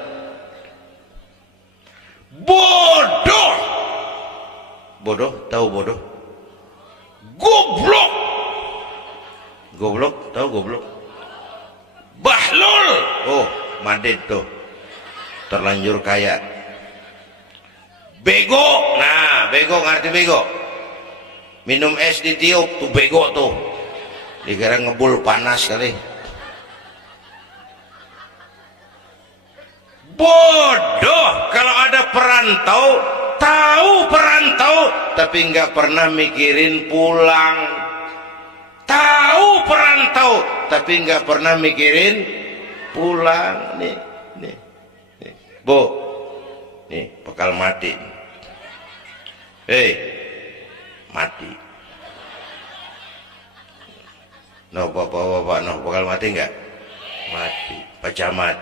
Bodoh, bodoh, tahu bodoh? Goblok, goblok, tahu goblok? Bahlul, oh maded tuh, terlanjur kaya. Bego, nah bego ngerti bego? Minum es ditiup tuh bego tuh. Dikira ngebul panas kali. Bodoh, kalau ada perantau tahu perantau tapi nggak pernah mikirin pulang. Tahu perantau tapi nggak pernah mikirin pulang. Nih, Bu, nih bakal mati. Mati. No, bapak, no, bakal mati nggak? Mati. Pak Camat,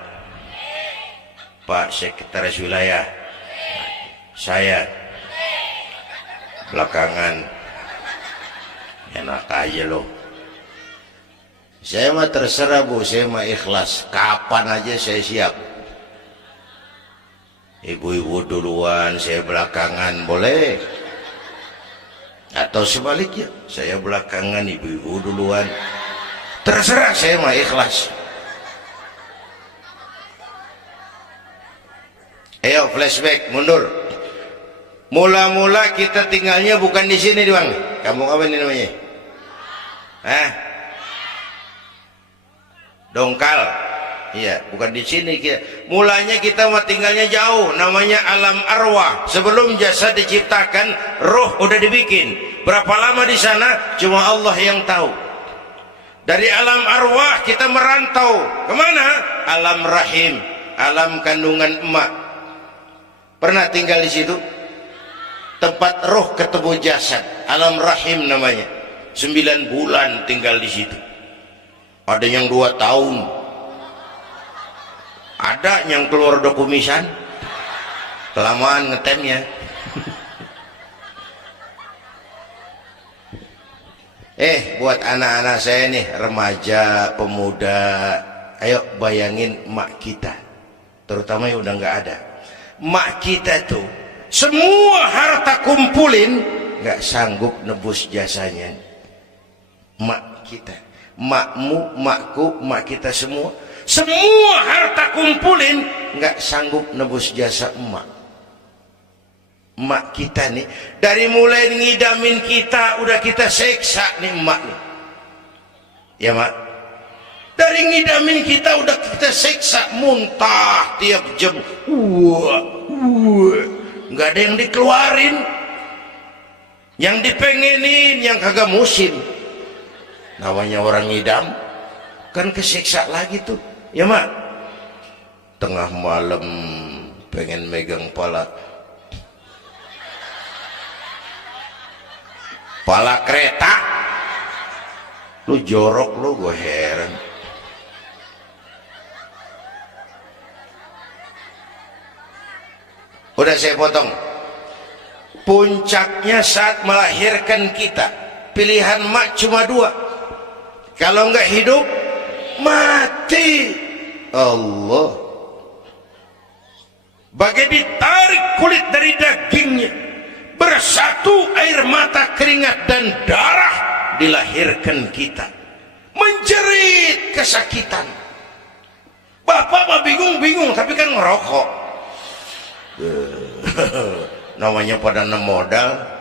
Pak Sekretaris Wilayah, saya belakangan enak aja loh. Saya mah terserah Bu, saya mah ikhlas. Kapan aja saya siap. Ibu-ibu duluan, saya belakangan, boleh? Atau sebaliknya, saya belakangan, ibu-ibu duluan. Terserah, saya mah ikhlas. Ayo flashback, mundur. Mula-mula kita tinggalnya bukan di sini, Bang. Kampung apa ini namanya? Dongkal. Iya, bukan di sini kita. Mulanya kita mah tinggalnya jauh, namanya alam arwah. Sebelum jasad diciptakan, roh udah dibikin. Berapa lama di sana? Cuma Allah yang tahu. Dari alam arwah kita merantau kemana? Alam rahim, alam kandungan emak. Pernah tinggal di situ? Tempat roh ketemu jasad, alam rahim namanya. 9 bulan tinggal di situ. Ada yang 2 tahun. Ada yang keluar dokumisan, kelamaan ngetemnya. Buat anak-anak saya nih, remaja, pemuda, ayo bayangin mak kita, terutama yang udah nggak ada. Mak kita tuh semua harta kumpulin nggak sanggup nebus jasanya. Mak kita, makmu, makku, mak kita semua harta kumpulin nggak sanggup nebus jasa emak. Emak kita nih, dari mulai ngidamin kita udah kita seksa nih emak nih. Ya mak, dari ngidamin kita udah kita seksa, muntah tiap jam, nggak ada yang dikeluarin, yang dipengenin, yang kagak musim. Namanya orang ngidam kan kesiksa lagi tuh. Ya mak, tengah malam pengen megang pala kereta, lu jorok lu, gue heran. Udah saya potong. Puncaknya saat melahirkan kita, pilihan mak cuma 2. Kalau nggak hidup, mati. Allah, bagai ditarik kulit dari dagingnya, bersatu air mata, keringat dan darah, dilahirkan kita, menjerit kesakitan. Bapak mah bingung tapi kan ngerokok. Namanya pada modal.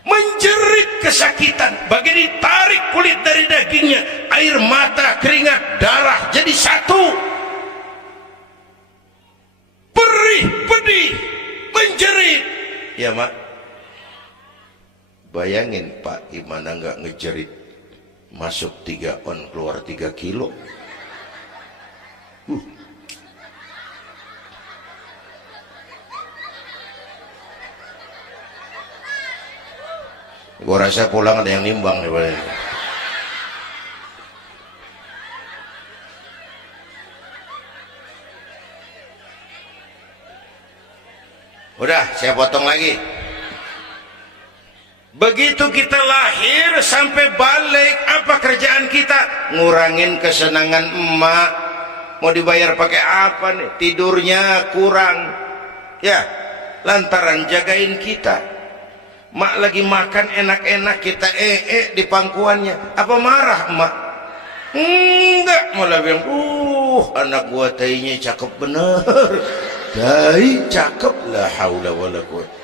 Menjerit kesakitan, bagai ditarik kulit dari dagingnya, air mata, keringat, darah jadi satu. Perih, pedih, menjerit. Ya mak, bayangin Pak, gimana nggak ngejerit? Masuk 3 on, keluar 3 kilo. Gue rasa pulang ada yang nimbang nih. Udah saya potong lagi. Begitu kita lahir sampai balik, apa kerjaan kita? Ngurangin kesenangan emak. Mau dibayar pakai apa nih? Tidurnya kurang, ya, lantaran jagain kita. Mak lagi makan enak-enak, kita di pangkuannya. Apa marah emak? Enggak, malah bilang, anak gua tainya cakep bener. Tai cakep, la haula wala quwwata.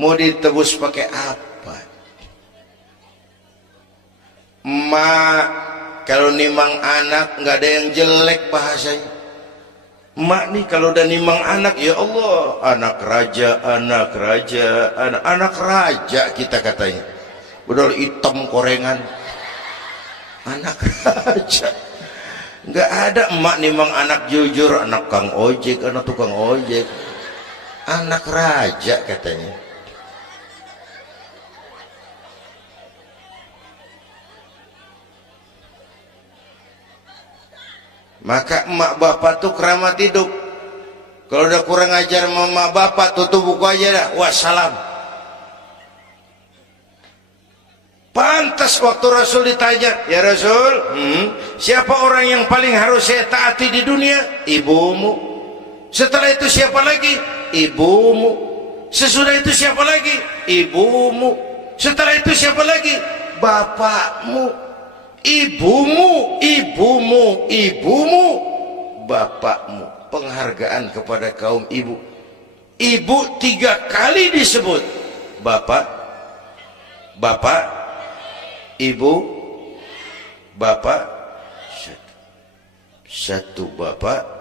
Mau ditebus pakai apa? Mak kalau nimang anak nggak ada yang jelek bahasanya. Emak nih kalau udah nimang anak, ya Allah, anak raja, anak raja kita katanya. Udah hitam korengan, anak raja. Nggak ada emak nimang anak jujur, anak kang ojek, anak tukang ojek, anak raja katanya. Maka emak bapak tuh keramat hidup. Kalau udah kurang ajar sama emak bapak, tutup buku aja dah, wassalam. Pantas waktu Rasul ditanya, ya Rasul, siapa orang yang paling harus saya taati di dunia? Ibumu. Setelah itu siapa lagi? Ibumu. Sesudah itu siapa lagi? Ibumu. Setelah itu siapa lagi? Bapakmu. Ibumu, bapakmu. Penghargaan kepada kaum ibu. Ibu 3 kali disebut. Bapak, ibu, bapak. Satu bapak,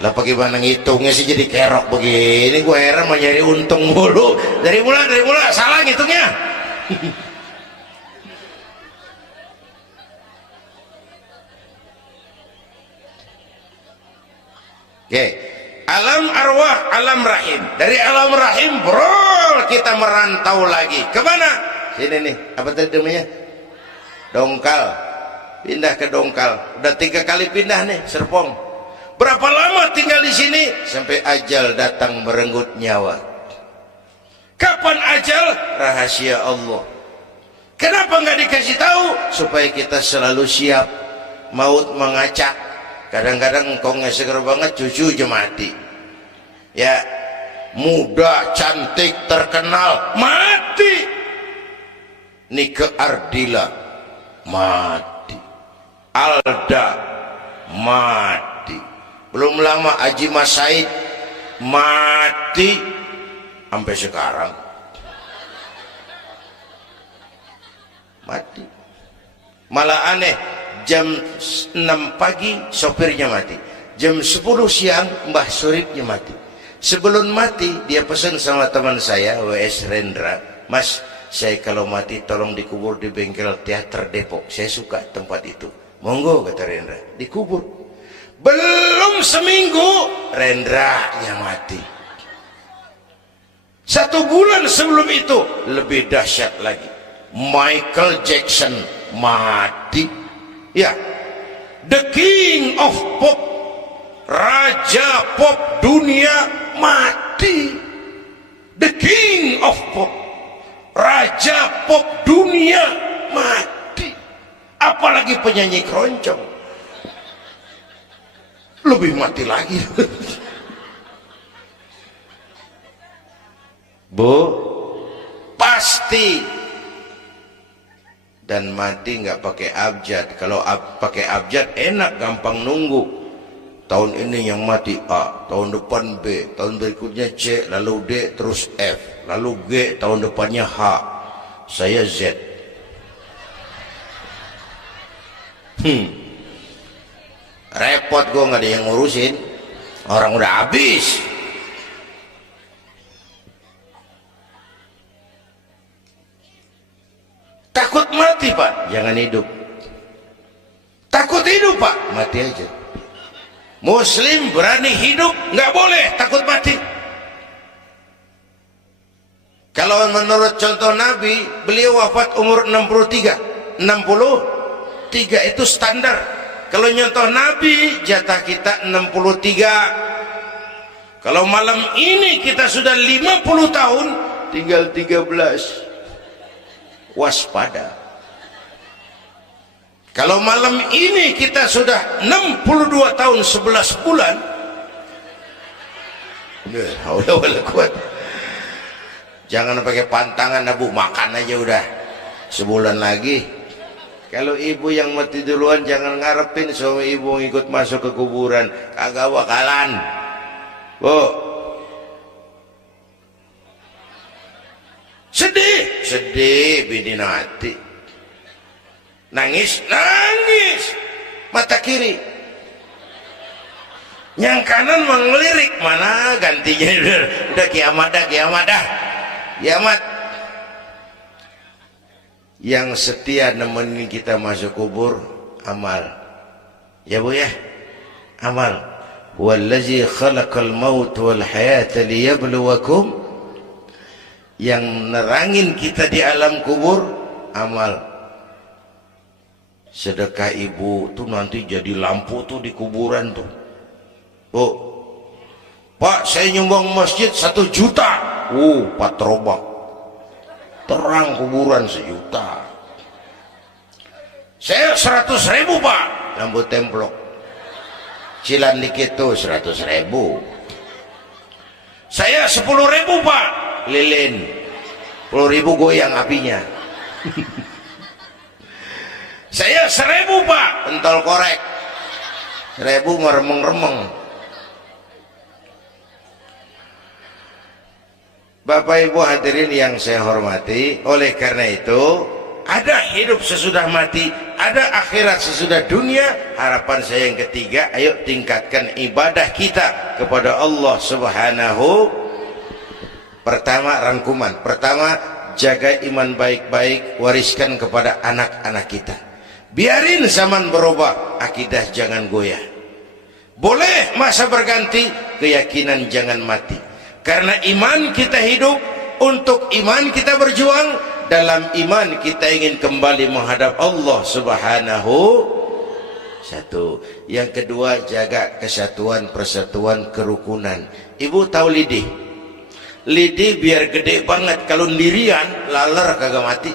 lah bagaimana ngitungnya sih jadi kerok begini? Gue heran mau nyari untung mulu. Dari mula salah ngitungnya. Oke, alam arwah, alam rahim. Dari alam rahim, bro, kita merantau lagi. Kemana? Sini nih, apa tadi namanya? Dongkal. Pindah ke Dongkal. Udah 3 kali pindah nih, Serpong. Berapa lama tinggal di sini? Sampai ajal datang merenggut nyawa. Kapan ajal? Rahasia Allah. Kenapa nggak dikasih tahu? Supaya kita selalu siap. Maut mengacak. Kadang-kadang engkau nggak seger banget, cucu aja mati. Ya, muda, cantik, terkenal, mati. Nike Ardila, mati. Alda, mati. Belum lama Haji Mas Said mati sampai sekarang. Mati. Malah aneh, jam 6 pagi sopirnya mati. Jam 10 siang Mbah Suripnya mati. Sebelum mati dia pesan sama teman saya W.S. Rendra, Mas, saya kalau mati tolong dikubur di bengkel teater Depok. Saya suka tempat itu. Monggo, kata Rendra, dikubur. Belum seminggu Rendra yang mati. 1 bulan sebelum itu lebih dahsyat lagi, Michael Jackson mati. Ya, the king of pop, raja pop dunia mati. The king of pop, raja pop dunia mati. Apalagi penyanyi keroncong lebih mati lagi. Bu, pasti. Dan mati nggak pakai abjad. Kalau pakai abjad enak, gampang nunggu. Tahun ini yang mati A, tahun depan B, tahun berikutnya C, lalu D, terus F, lalu G, tahun depannya H. Saya Z. Repot, gue nggak ada yang ngurusin, orang udah habis. Takut mati pak, jangan hidup. Takut hidup pak, mati aja. Muslim berani hidup, nggak boleh takut mati. Kalau menurut contoh Nabi, beliau wafat umur 63 itu standar. Kalau nyontoh Nabi, jatah kita 63. Kalau malam ini kita sudah 50 tahun, tinggal 13. Waspada. Kalau malam ini kita sudah 62 tahun 11 bulan, jangan pakai pantangan, Abu, makan aja udah. Sebulan lagi. Kalau ibu yang mati duluan, jangan ngarepin suami ibu ngikut masuk ke kuburan, kagak bakalan. Bu, sedih sedih bidina hati. Nangis mata kiri, yang kanan mengelirik, mana gantinya udah kiamat dah. Yang setia nemenin kita masuk kubur amal, ya Bu ya, amal. Wallazi khalaqal maut wal hayata liyabluwakum, yang nerangin kita di alam kubur amal. Sedekah ibu tuh nanti jadi lampu tuh di kuburan tuh. Oh, Pak, saya nyumbang masjid 1 juta. Patrobak, terang kuburan 1 juta. Saya 100.000 Pak, lampu templok. Cilan dikit tuh 100.000. Saya 10.000 Pak, lilin. 10.000 goyang apinya. Saya 1.000 Pak, pentol korek. 1.000 ngeremeng-remeng. Bapak Ibu hadirin yang saya hormati, oleh karena itu ada hidup sesudah mati, ada akhirat sesudah dunia. Harapan saya yang ketiga, ayo tingkatkan ibadah kita kepada Allah Subhanahu. Pertama, rangkuman pertama, jaga iman baik-baik, wariskan kepada anak-anak kita. Biarin zaman berubah, akidah jangan goyah. Boleh masa berganti, keyakinan jangan mati. Karena iman kita hidup, untuk iman kita berjuang, dalam iman kita ingin kembali menghadap Allah Subhanahu. Satu. Yang kedua, jaga kesatuan, persatuan, kerukunan. Ibu tahu lidi? Lidi biar gede banget, kalau ndirian laler kagak mati.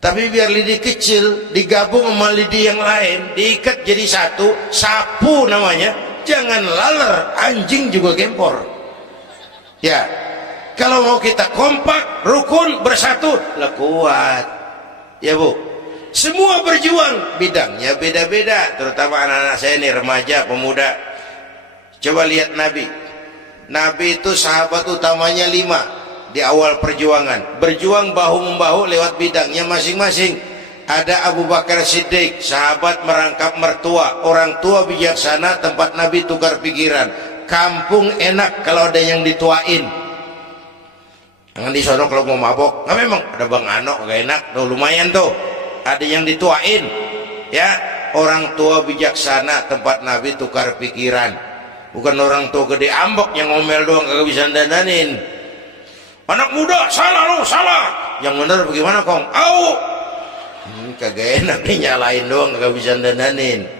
Tapi biar lidi kecil digabung sama lidi yang lain, diikat jadi satu, sapu namanya, jangan laler, anjing juga gempor. Ya, kalau mau kita kompak, rukun, bersatu, lah kuat. Ya Bu, semua berjuang, bidangnya beda-beda, terutama anak-anak saya ini, remaja, pemuda. Coba lihat Nabi itu sahabat utamanya 5 di awal perjuangan, berjuang bahu-membahu lewat bidangnya masing-masing. Ada Abu Bakar Siddiq, sahabat merangkap mertua, orang tua bijaksana, tempat Nabi tukar pikiran. Kampung enak kalau ada yang dituain. Jangan di sono kalau mau mabok, nggak, memang ada Bang Ano gak enak tuh, lumayan tuh ada yang dituain. Ya, orang tua bijaksana, tempat Nabi tukar pikiran. Bukan orang tua gede ambok yang ngomel doang kagak bisa dandanin. Anak muda salah lu, salah. Yang bener bagaimana Kong? Kagak enak nih, nyalain doang kagak bisa dandanin.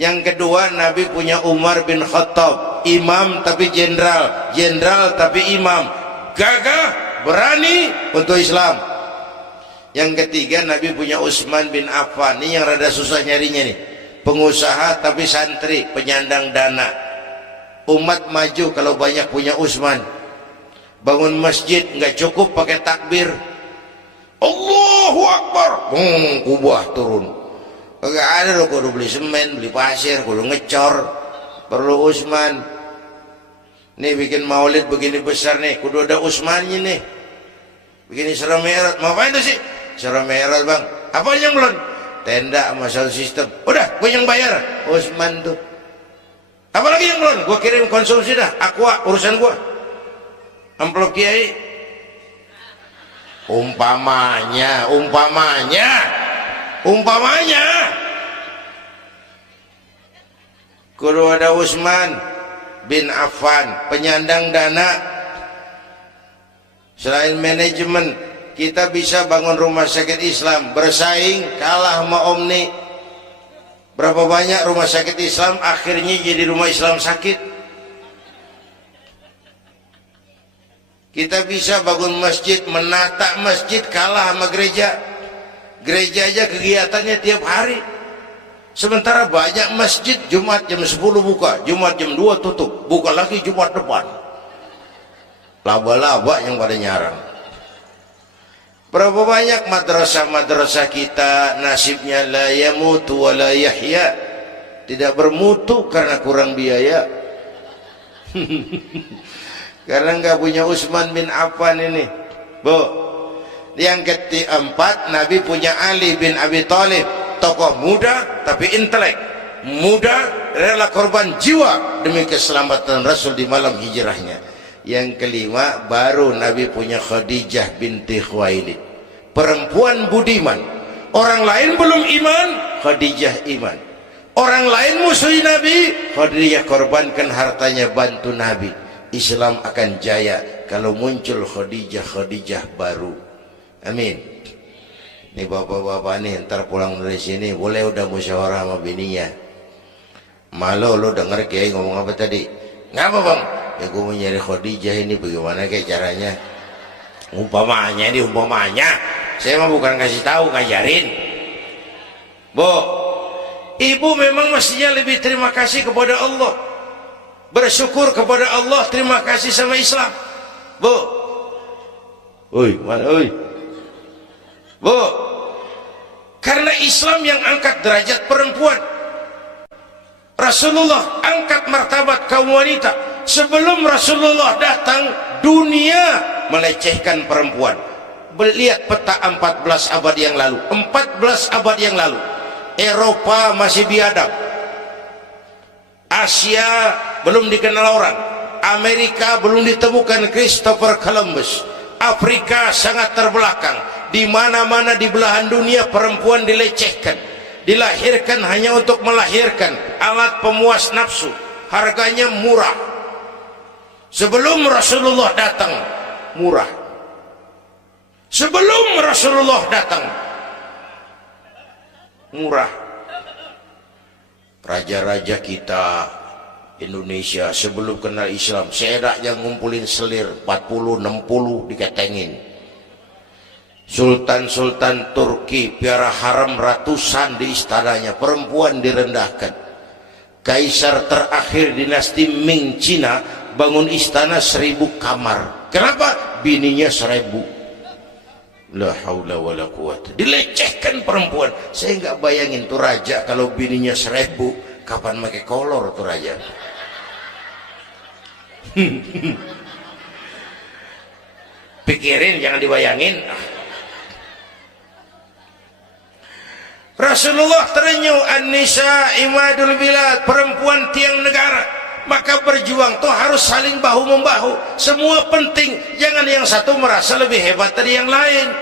Yang kedua, Nabi punya Umar bin Khattab, imam tapi jenderal, jenderal tapi imam, gagah, berani untuk Islam. Yang ketiga, Nabi punya Utsman bin Affan, ini yang rada susah nyarinya nih, pengusaha tapi santri, penyandang dana. Umat maju kalau banyak punya Utsman. Bangun masjid nggak cukup pakai takbir, Allahu Akbar, kubah turun. Kagak ada loh, kudu beli semen, beli pasir, kudu ngecor, perlu Utsman. Nih bikin maulid begini besar nih, kudu ada Utsmannya nih. Bikin Isra Mi'raj, mau apa itu sih? Isra Mi'raj Bang, apa yang belum? Tenda sama sound system, udah gue yang bayar, Utsman tuh. Apalagi yang belum? Gue kirim konsumsi dah, Aqua urusan gue. Amplop Kiai. Umpamanya kudu ada Utsman bin Affan, penyandang dana. Selain manajemen, kita bisa bangun rumah sakit Islam, bersaing kalah sama Omni. Berapa banyak rumah sakit Islam akhirnya jadi rumah Islam sakit. Kita bisa bangun masjid, menata masjid, kalah sama gereja. Gereja aja kegiatannya tiap hari. Sementara banyak masjid Jumat jam 10 buka, Jumat jam 2 tutup, buka lagi Jumat depan. Laba-laba yang pada nyarang. Berapa banyak madrasah-madrasah kita nasibnya la yamutu wa la yahya, tidak bermutu karena kurang biaya. Karena nggak punya Utsman bin Affan ini, Bu. Yang keempat, Nabi punya Ali bin Abi Thalib, tokoh muda tapi intelek, muda rela korban jiwa demi keselamatan Rasul di malam hijrahnya. Yang kelima, baru Nabi punya Khadijah binti Khuwailid, perempuan budiman. Orang lain belum iman, Khadijah iman. Orang lain musuhi Nabi, Khadijah korbankan hartanya bantu Nabi. Islam akan jaya kalau muncul Khadijah baru. Amin. Nih bapak-bapak nih, ntar pulang dari sini boleh udah musyawarah sama bininya. Malu lu denger Kiai ngomong apa tadi? Ngapa bang? Ya gue mau nyari Khadijah ini, bagaimana kayak caranya? Umpamanya ini, umpamanya. Saya mah bukan kasih tahu, ngajarin. Bu, ibu memang mestinya lebih terima kasih kepada Allah, bersyukur kepada Allah, terima kasih sama Islam. Bu, oi, mana oi? Bu, karena Islam yang angkat derajat perempuan. Rasulullah angkat martabat kaum wanita. Sebelum Rasulullah datang, dunia melecehkan perempuan. Lihat peta 14 abad yang lalu, 14 abad yang lalu, Eropa masih biadab, Asia belum dikenal orang, Amerika belum ditemukan Christopher Columbus, Afrika sangat terbelakang. Di mana-mana di belahan dunia perempuan dilecehkan, dilahirkan hanya untuk melahirkan, alat pemuas nafsu, harganya murah. Sebelum Rasulullah datang, murah. Sebelum Rasulullah datang, murah. Raja-raja kita Indonesia sebelum kenal Islam, sedak yang ngumpulin selir 40-60 diketengin. Sultan-sultan Turki piara haram ratusan di istananya, perempuan direndahkan. Kaisar terakhir dinasti Ming Cina bangun istana 1000 kamar. Kenapa? Bininya 1000. La haula wala quwata. Dilecehkan perempuan. Saya nggak bayangin tuh raja kalau bininya 1000, kapan pakai kolor tuh raja. Pikirin, jangan dibayangin. Rasulullah terenyuh, an-nisa imadul bilad, perempuan tiang negara. Maka berjuang tuh harus saling bahu membahu, semua penting. Jangan yang satu merasa lebih hebat dari yang lain.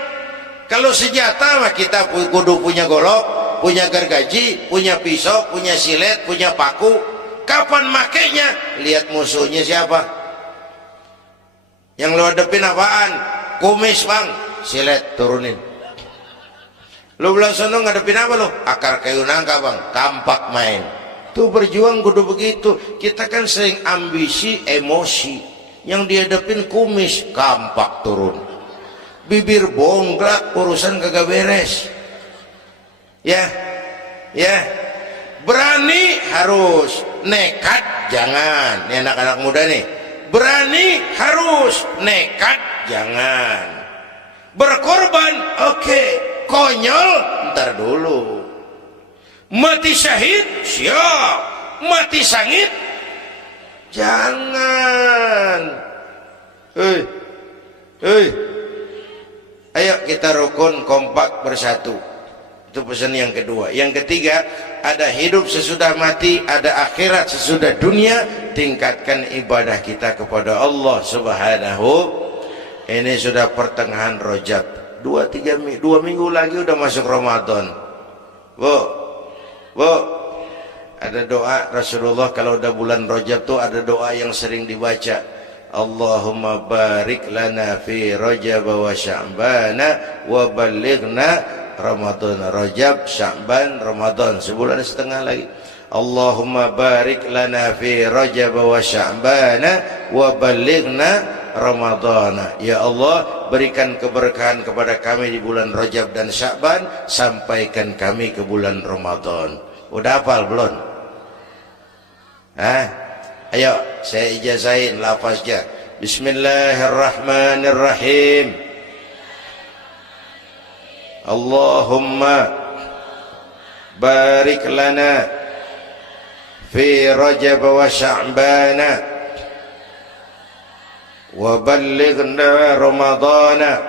Kalau senjata mah kita kudu punya golok, punya gergaji, punya pisau, punya silet, punya paku. Kapan makainya? Lihat musuhnya siapa. Yang lo hadapin apaan? Kumis bang, silet turunin. Lu bilang sono ngadepin apa lu? Akar kayu nangka bang, kampak main. Tuh berjuang kudu begitu. Kita kan sering ambisi, emosi. Yang dihadapin kumis, kampak turun. Bibir bonggak, urusan kagak beres. Ya, ya. Berani harus, nekat jangan. Ini anak-anak muda nih. Berani harus, nekat jangan. Berkorban, oke. Konyol ntar dulu. Mati syahid siap, mati sangit jangan. Ayo kita rukun, kompak, bersatu. Itu pesan yang kedua. Yang ketiga, ada hidup sesudah mati, ada akhirat sesudah dunia. Tingkatkan ibadah kita kepada Allah Subhanahu. Ini sudah pertengahan Rajab. 2 minggu lagi udah masuk Ramadan. Bu, ada doa Rasulullah kalau udah bulan Rajab tuh ada doa yang sering dibaca. Allahumma barik lana fi Rajab wa Sya'bana wa ballighna Ramadan. Rajab, Sya'ban, Ramadan, sebulan setengah lagi. Allahumma barik lana fi Rajab wa Sya'bana wa ballighna Ramadhan. Ya Allah, berikan keberkahan kepada kami di bulan Rajab dan Sya'ban, sampaikan kami ke bulan Ramadan. Udah hafal belum? Ayo saya ijazahin lafaznya. Bismillahirrahmanirrahim. Allahumma barik lana fi Rajab wa Sya'bana wa ballighna Ramadana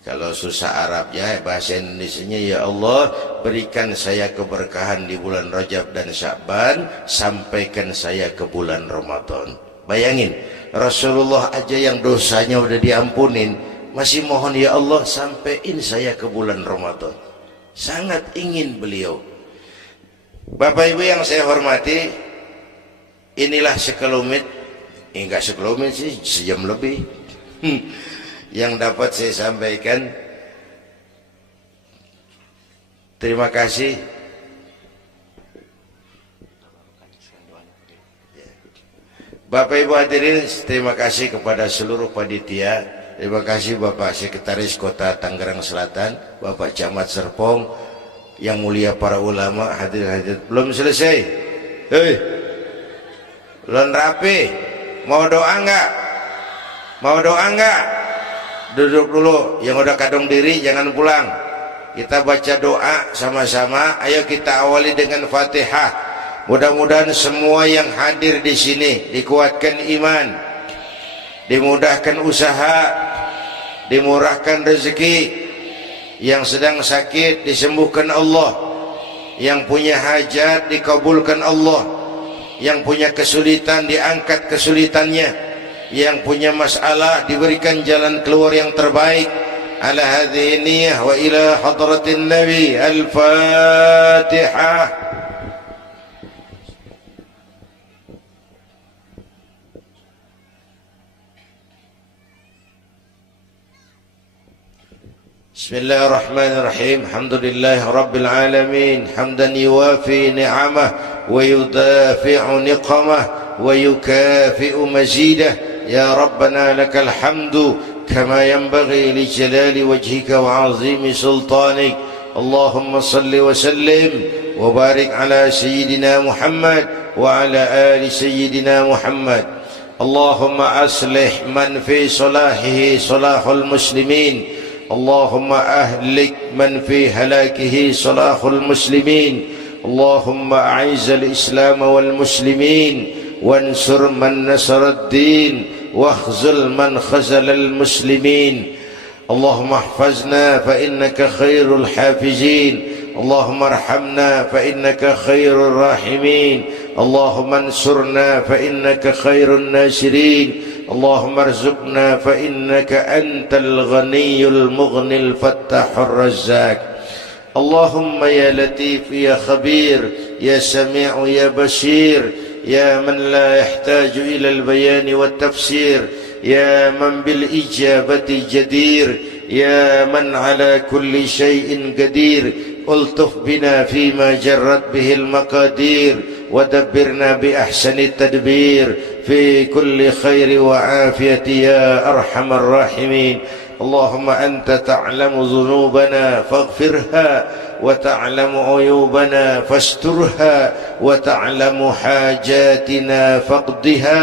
Kalau susah Arabnya, bahasa Indonesianya, ya Allah berikan saya keberkahan di bulan Rajab dan Sya'ban, sampaikan saya ke bulan Ramadan. Bayangin, Rasulullah aja yang dosanya udah diampunin, masih mohon ya Allah sampaiin saya ke bulan Ramadan. Sangat ingin beliau. Bapak Ibu yang saya hormati, inilah sekelumit, enggak sekelumit sih, sejam lebih yang dapat saya sampaikan. Terima kasih. Bapak Ibu hadirin, terima kasih kepada seluruh panitia. Terima kasih Bapak Sekretaris Kota Tangerang Selatan, Bapak Camat Serpong, yang mulia para ulama, hadir-hadir. Belum selesai. Hei, belum rapi. Mau doa enggak? Mau doa enggak? Duduk dulu. Yang udah kadung diri jangan pulang. Kita baca doa sama-sama. Ayo kita awali dengan Fatihah. Mudah-mudahan semua yang hadir di sini dikuatkan iman, dimudahkan usaha, dimurahkan rezeki, yang sedang sakit disembuhkan Allah, yang punya hajat dikabulkan Allah, yang punya kesulitan diangkat kesulitannya, yang punya masalah diberikan jalan keluar yang terbaik. Ala hadhihi niyyah wa ila hadratin nabi. Al-Fatihah. Bismillahirrahmanirrahim. Alhamdulillah Rabbil Alamin. Hamdan yuwafi ni'amah wa yudafi'u niqamah wa yukafi'u mazidah. Ya Rabbana lakal hamdu kama yanbaghi li jalali wajhika wa azimi sultanik. Allahumma salli wa sallim wa barik ala Sayyidina Muhammad wa ala ali Sayyidina Muhammad. Allahumma aslih man fi salahihi salahul muslimin. اللهم أهلك من في هلاكه صلاح المسلمين. اللهم أعز الإسلام والمسلمين وانصر من نصر الدين واخذل من خذل المسلمين. اللهم احفظنا فإنك خير الحافظين. اللهم ارحمنا فإنك خير الراحمين. اللهم انصرنا فإنك خير الناصرين. اللهم ارزقنا فإنك أنت الغني المغني الفتاح الرزاق. اللهم يا لطيف يا خبير يا سميع يا بصير يا من لا يحتاج إلى البيان والتفسير يا من بالإجابة جدير يا من على كل شيء قدير. ألطف بنا فيما جرت به المقادير ودبرنا بأحسن التدبير في كل خير وعافية يا أرحم الراحمين. اللهم أنت تعلم ذنوبنا فاغفرها وتعلم عيوبنا فاسترها وتعلم حاجاتنا فاقضها.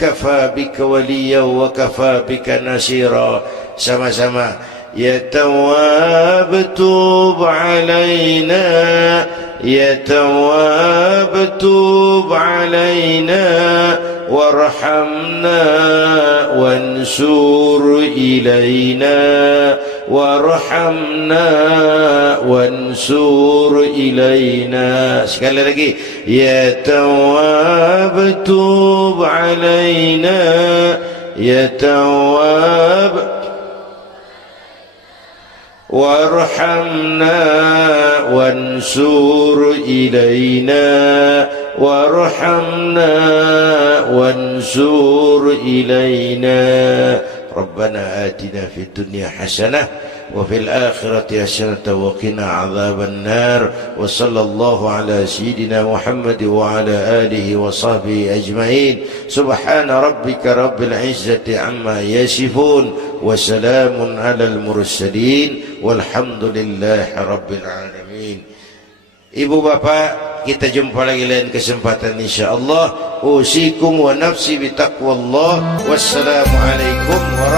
كفى بك وليا وكفى بك نصيرا. sama-sama. Ya Tawwab tub alaina, Ya Tawwab tub alaina, warhamna wansur ilaina, warhamna wansur ilaina. Sekali lagi, Ya Tawwab tub alaina, Ya Tawwab warhamna wansur ilaina, warhamna wansur ilaina. Rabbana atina fid dunya hasanah wa fil akhirati hasanah wa qina adzaban nar. Wa sallallahu ala sayyidina Muhammad wa ala alihi wa sahbihi ajma'in. Subhana rabbika rabbil izzati amma yasifun wa salamun alal mursalin walhamdulillahi rabbil alamin. Ibu bapak, kita jumpa lagi lain kesempatan insyaallah. Usikum wa nafsi bitaqwallah. Wassalamualaikum warahmatullahi